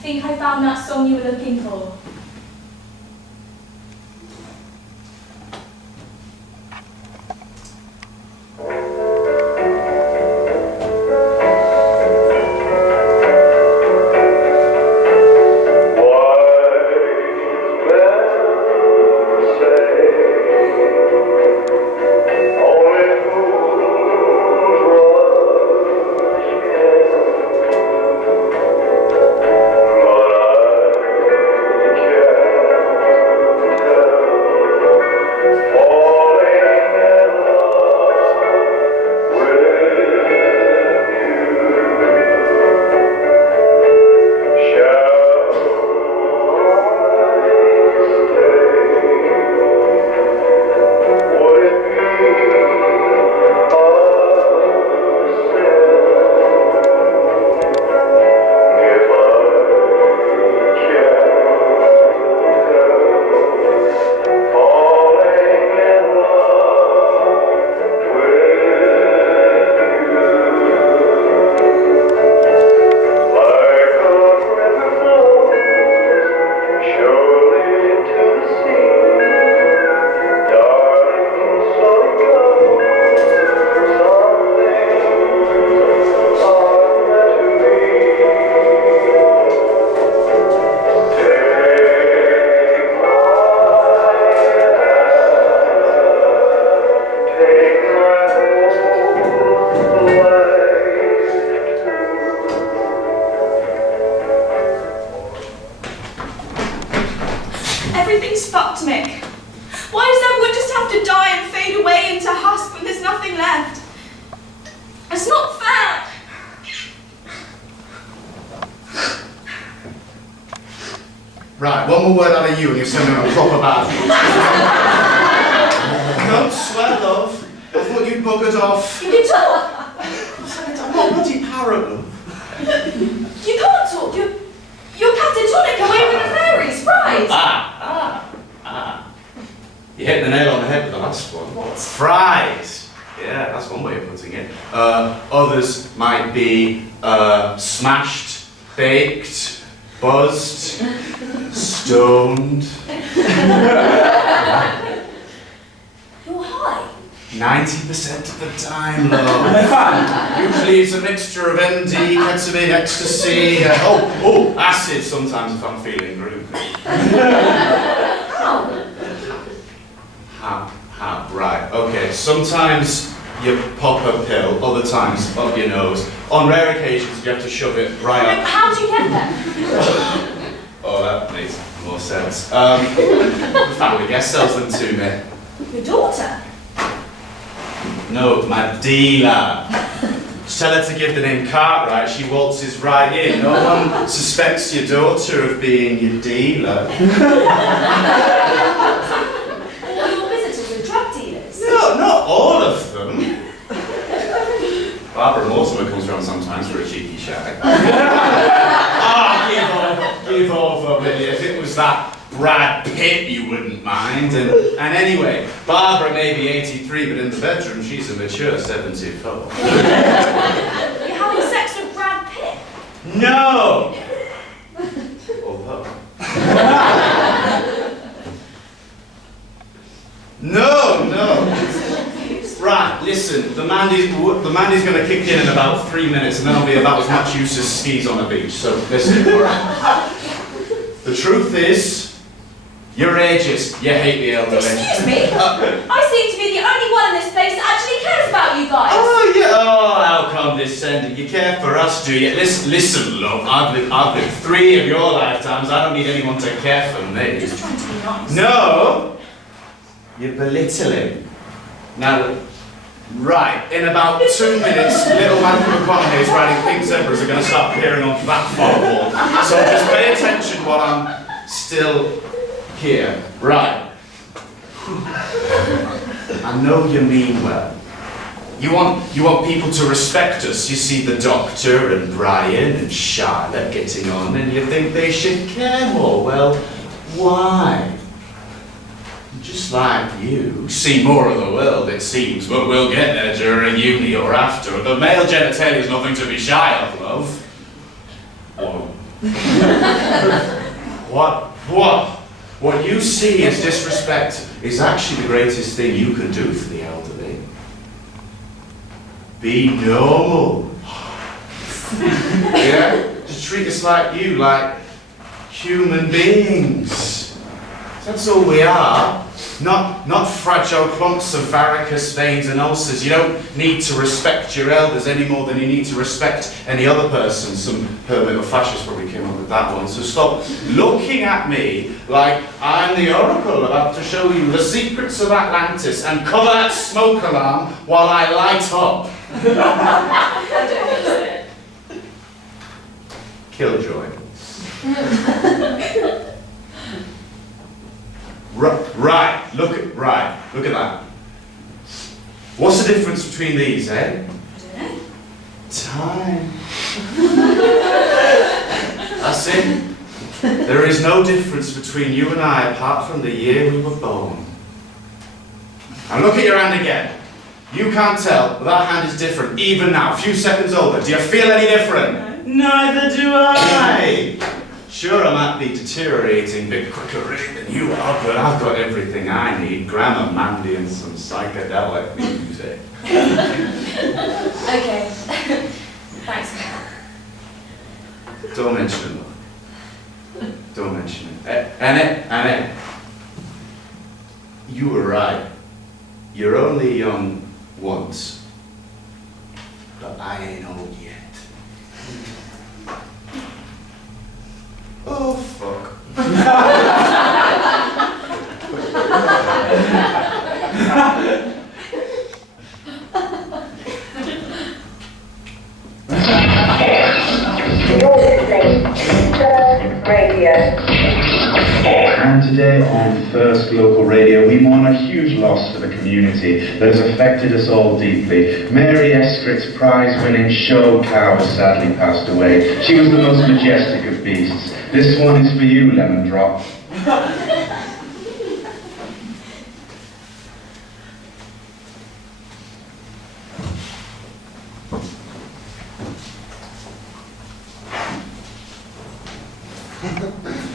think I found that song you were looking for. Everything's fucked, Mick. Why does everyone just have to die and fade away into husk when there's nothing left? It's not fair. Right, one more word out of you and you're sending a proper bad. Don't swear, love. I thought you'd buggered off. You can talk. I'm not bloody parrot, love. You can't talk. You're catatonic away with the fairies, right? You hit the nail on the head with the last one. What's fries? Yeah, that's one way of putting it. Others might be smashed, baked, buzzed, stoned. You're high. 90% of the time, love. Usually it's a mixture of MD, ketamine, ecstasy, acid sometimes if I'm feeling groovy. How? Right, okay. Sometimes you pop a pill, other times up your nose. On rare occasions you have to shove it right up. How do you get there? Oh, that makes more sense. The family guest sells them to me. Your daughter? No, my dealer. Just tell her to give the name Cartwright, she waltzes right in. No one suspects your daughter of being your dealer. All your visitors are drug dealers? No, not all of them. Barbara Mortimer comes round sometimes for a cheeky shag. Give over, will you? If it was that Brad Pitt, you wouldn't mind. And anyway, Barbara may be 83, but in the bedroom, she's a mature 74. You're having sex with Brad Pitt? No! Although. No. Right, listen, the Mandy's going to kick in about 3 minutes, and then I'll be about as much use as skis on a beach. So listen, all right. The truth is, you're ageist. You hate the elderly. Excuse me? I seem to be the only one in this place that actually cares about you guys. Oh, yeah. Oh, how condescending. You care for us, do you? Listen, love, I've lived 3 of your lifetimes. I don't need anyone to care for me. Just trying to be nice. No! You're belittling. Now, right, in about 2 minutes, little Matthew McConaughey's riding pink zebras are going to start appearing on that fog wall. So just pay attention while I'm still here. Right. I know you mean well. You want people to respect us. You see the Doctor and Brian and Charlotte getting on, and you think they should care more. Well, why? Just like you, see more of the world, it seems, but we'll get there during uni or after. The male genitalia is nothing to be shy of, love. Whoa. What you see as disrespect is actually the greatest thing you can do for the elderly. Be normal. Yeah? Just treat us like you, like human beings. That's all we are. Not fragile clumps of varicose veins and ulcers. You don't need to respect your elders any more than you need to respect any other person. Some hermit or fascist probably came up with that one. So stop looking at me like I'm the oracle about to show you the secrets of Atlantis and cover that smoke alarm while I light up. Killjoy. Right, look at that. What's the difference between these, eh? I don't know. Time. That's it. There is no difference between you and I apart from the year we were born. And look at your hand again. You can't tell, but that hand is different, even now, a few seconds older. Do you feel any different? Neither do I. Sure, I might be deteriorating a bit quicker rate than you are, but I've got everything I need. Grammar, Mandy, and some psychedelic music. Okay. Thanks. Don't mention it, love. Don't mention it. Annie. You were right. You're only young once. But I ain't old yet. Oh, fuck. You're listening to Fringe Radio. And today on First Local Radio, we mourn a huge loss for the community that has affected us all deeply. Mary Estrit's prize-winning show cow sadly passed away. She was the most majestic of beasts. This one is for you, Lemon Drop.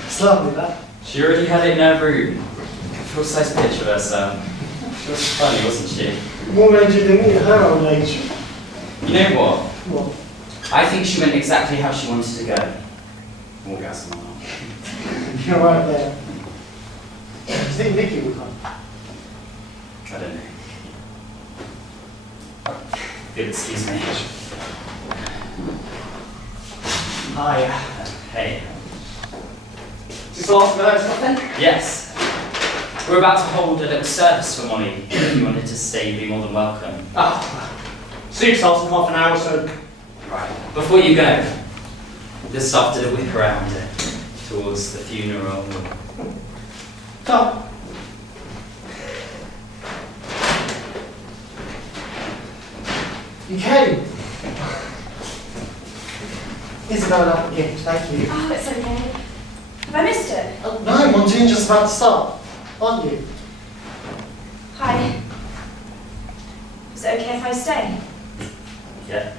It's lovely, that. She already had it in her room. Full-size picture of herself. She was funny, wasn't she? What made you think at her old age? You know what? What? I think she went exactly how she wanted to go. Orgasm or not. You're right there. Do you think Vicky will come? I don't know. You'll excuse me. Hi. Hey. Is this the last minute or something? Yes. We're about to hold a little service for Molly. If you wanted to stay, you'd be more than welcome. Oh. Sleep starts in half an hour or so. Right. Before you go, just after the whip around towards the funeral. Stop. You came. Isabella, gift, thank you. Oh, it's okay. Have I missed it? Oh, no, Montoon's just about to start, aren't you? Hi. Is it okay if I stay? Yeah.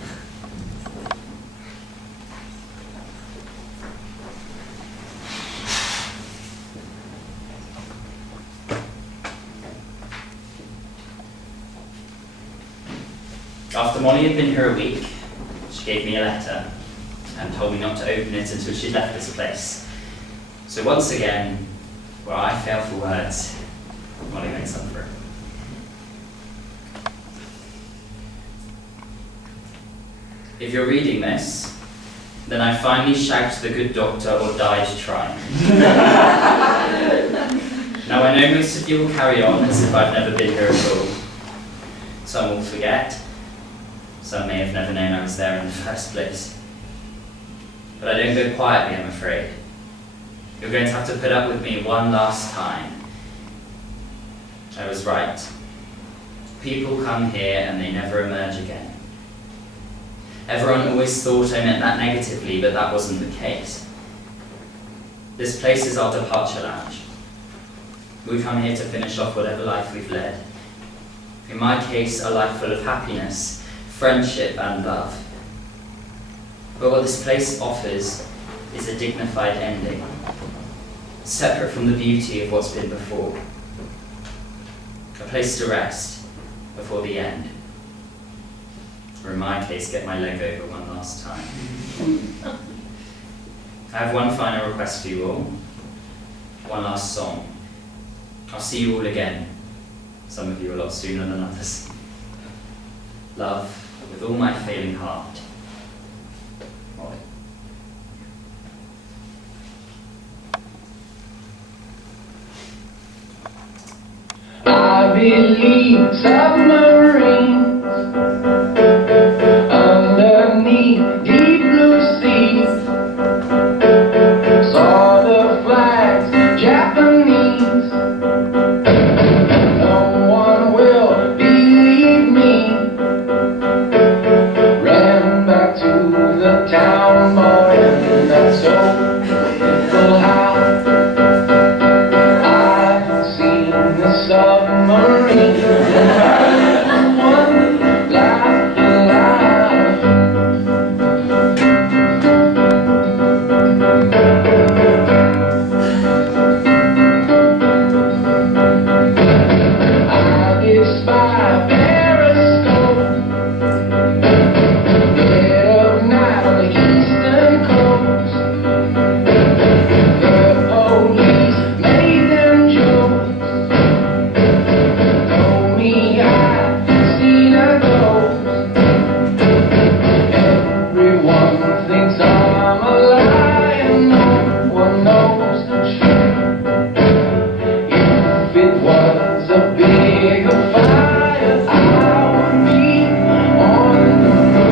After Molly had been here a week, she gave me a letter and told me not to open it until she'd left this place. So once again, where I fail for words, Molly makes up for it. If you're reading this, then I finally shagged the good doctor or died trying. Now I know most of you will carry on as if I've never been here at all. Some will forget. Some may have never known I was there in the first place. But I don't go quietly, I'm afraid. You're going to have to put up with me one last time. I was right. People come here and they never emerge again. Everyone always thought I meant that negatively, but that wasn't the case. This place is our departure lounge. We come here to finish off whatever life we've led. In my case, a life full of happiness, friendship and love. But what this place offers is a dignified ending, separate from the beauty of what's been before. A place to rest before the end. Or in my case, get my leg over one last time. I have one final request for you all. One last song. I'll see you all again. Some of you a lot sooner than others. Love with all my failing heart. Molly. I believe submarines underneath deep blue seas. Saw the flags, Japanese. No one will believe me. Ran back to the town, boy, and that's so people how I've seen the submarine. One laugh aloud. I did spy periscope dead of night on the eastern coast. The police made them jokes. Told me I'd seen a ghost. Everyone thinks I'm a liar. No one knows the truth. If it was a bigger fire, I would be on the roof.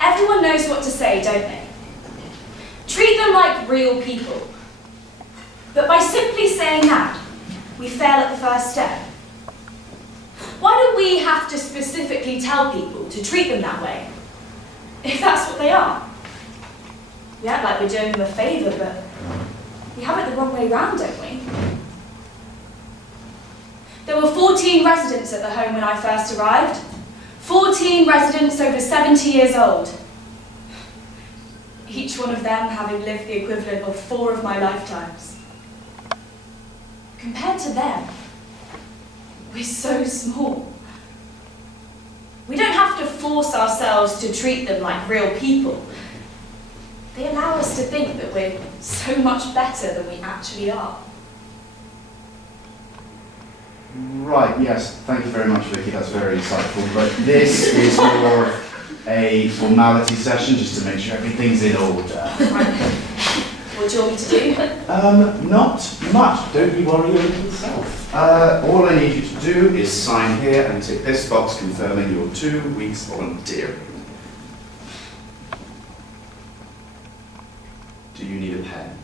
Everyone knows what to say, don't they? Treat them like real people. But by simply saying that, we fail at the first step. Why do we have to specifically tell people to treat them that way, if that's what they are? We act like we're doing them a favour, but we have it the wrong way round, don't we? There were 14 residents at the home when I first arrived. 14 residents over 70 years old. Each one of them having lived the equivalent of 4 of my lifetimes. Compared to them, we're so small. We don't have to force ourselves to treat them like real people. They allow us to think that we're so much better than we actually are. Right, yes, thank you very much, Vicky, that's very insightful. But this is more of a formality session, just to make sure everything's in order. What do you want me to do? Not much, don't you worry over yourself. All I need you to do is sign here and tick this box confirming your 2 weeks volunteering. Do you need a pen?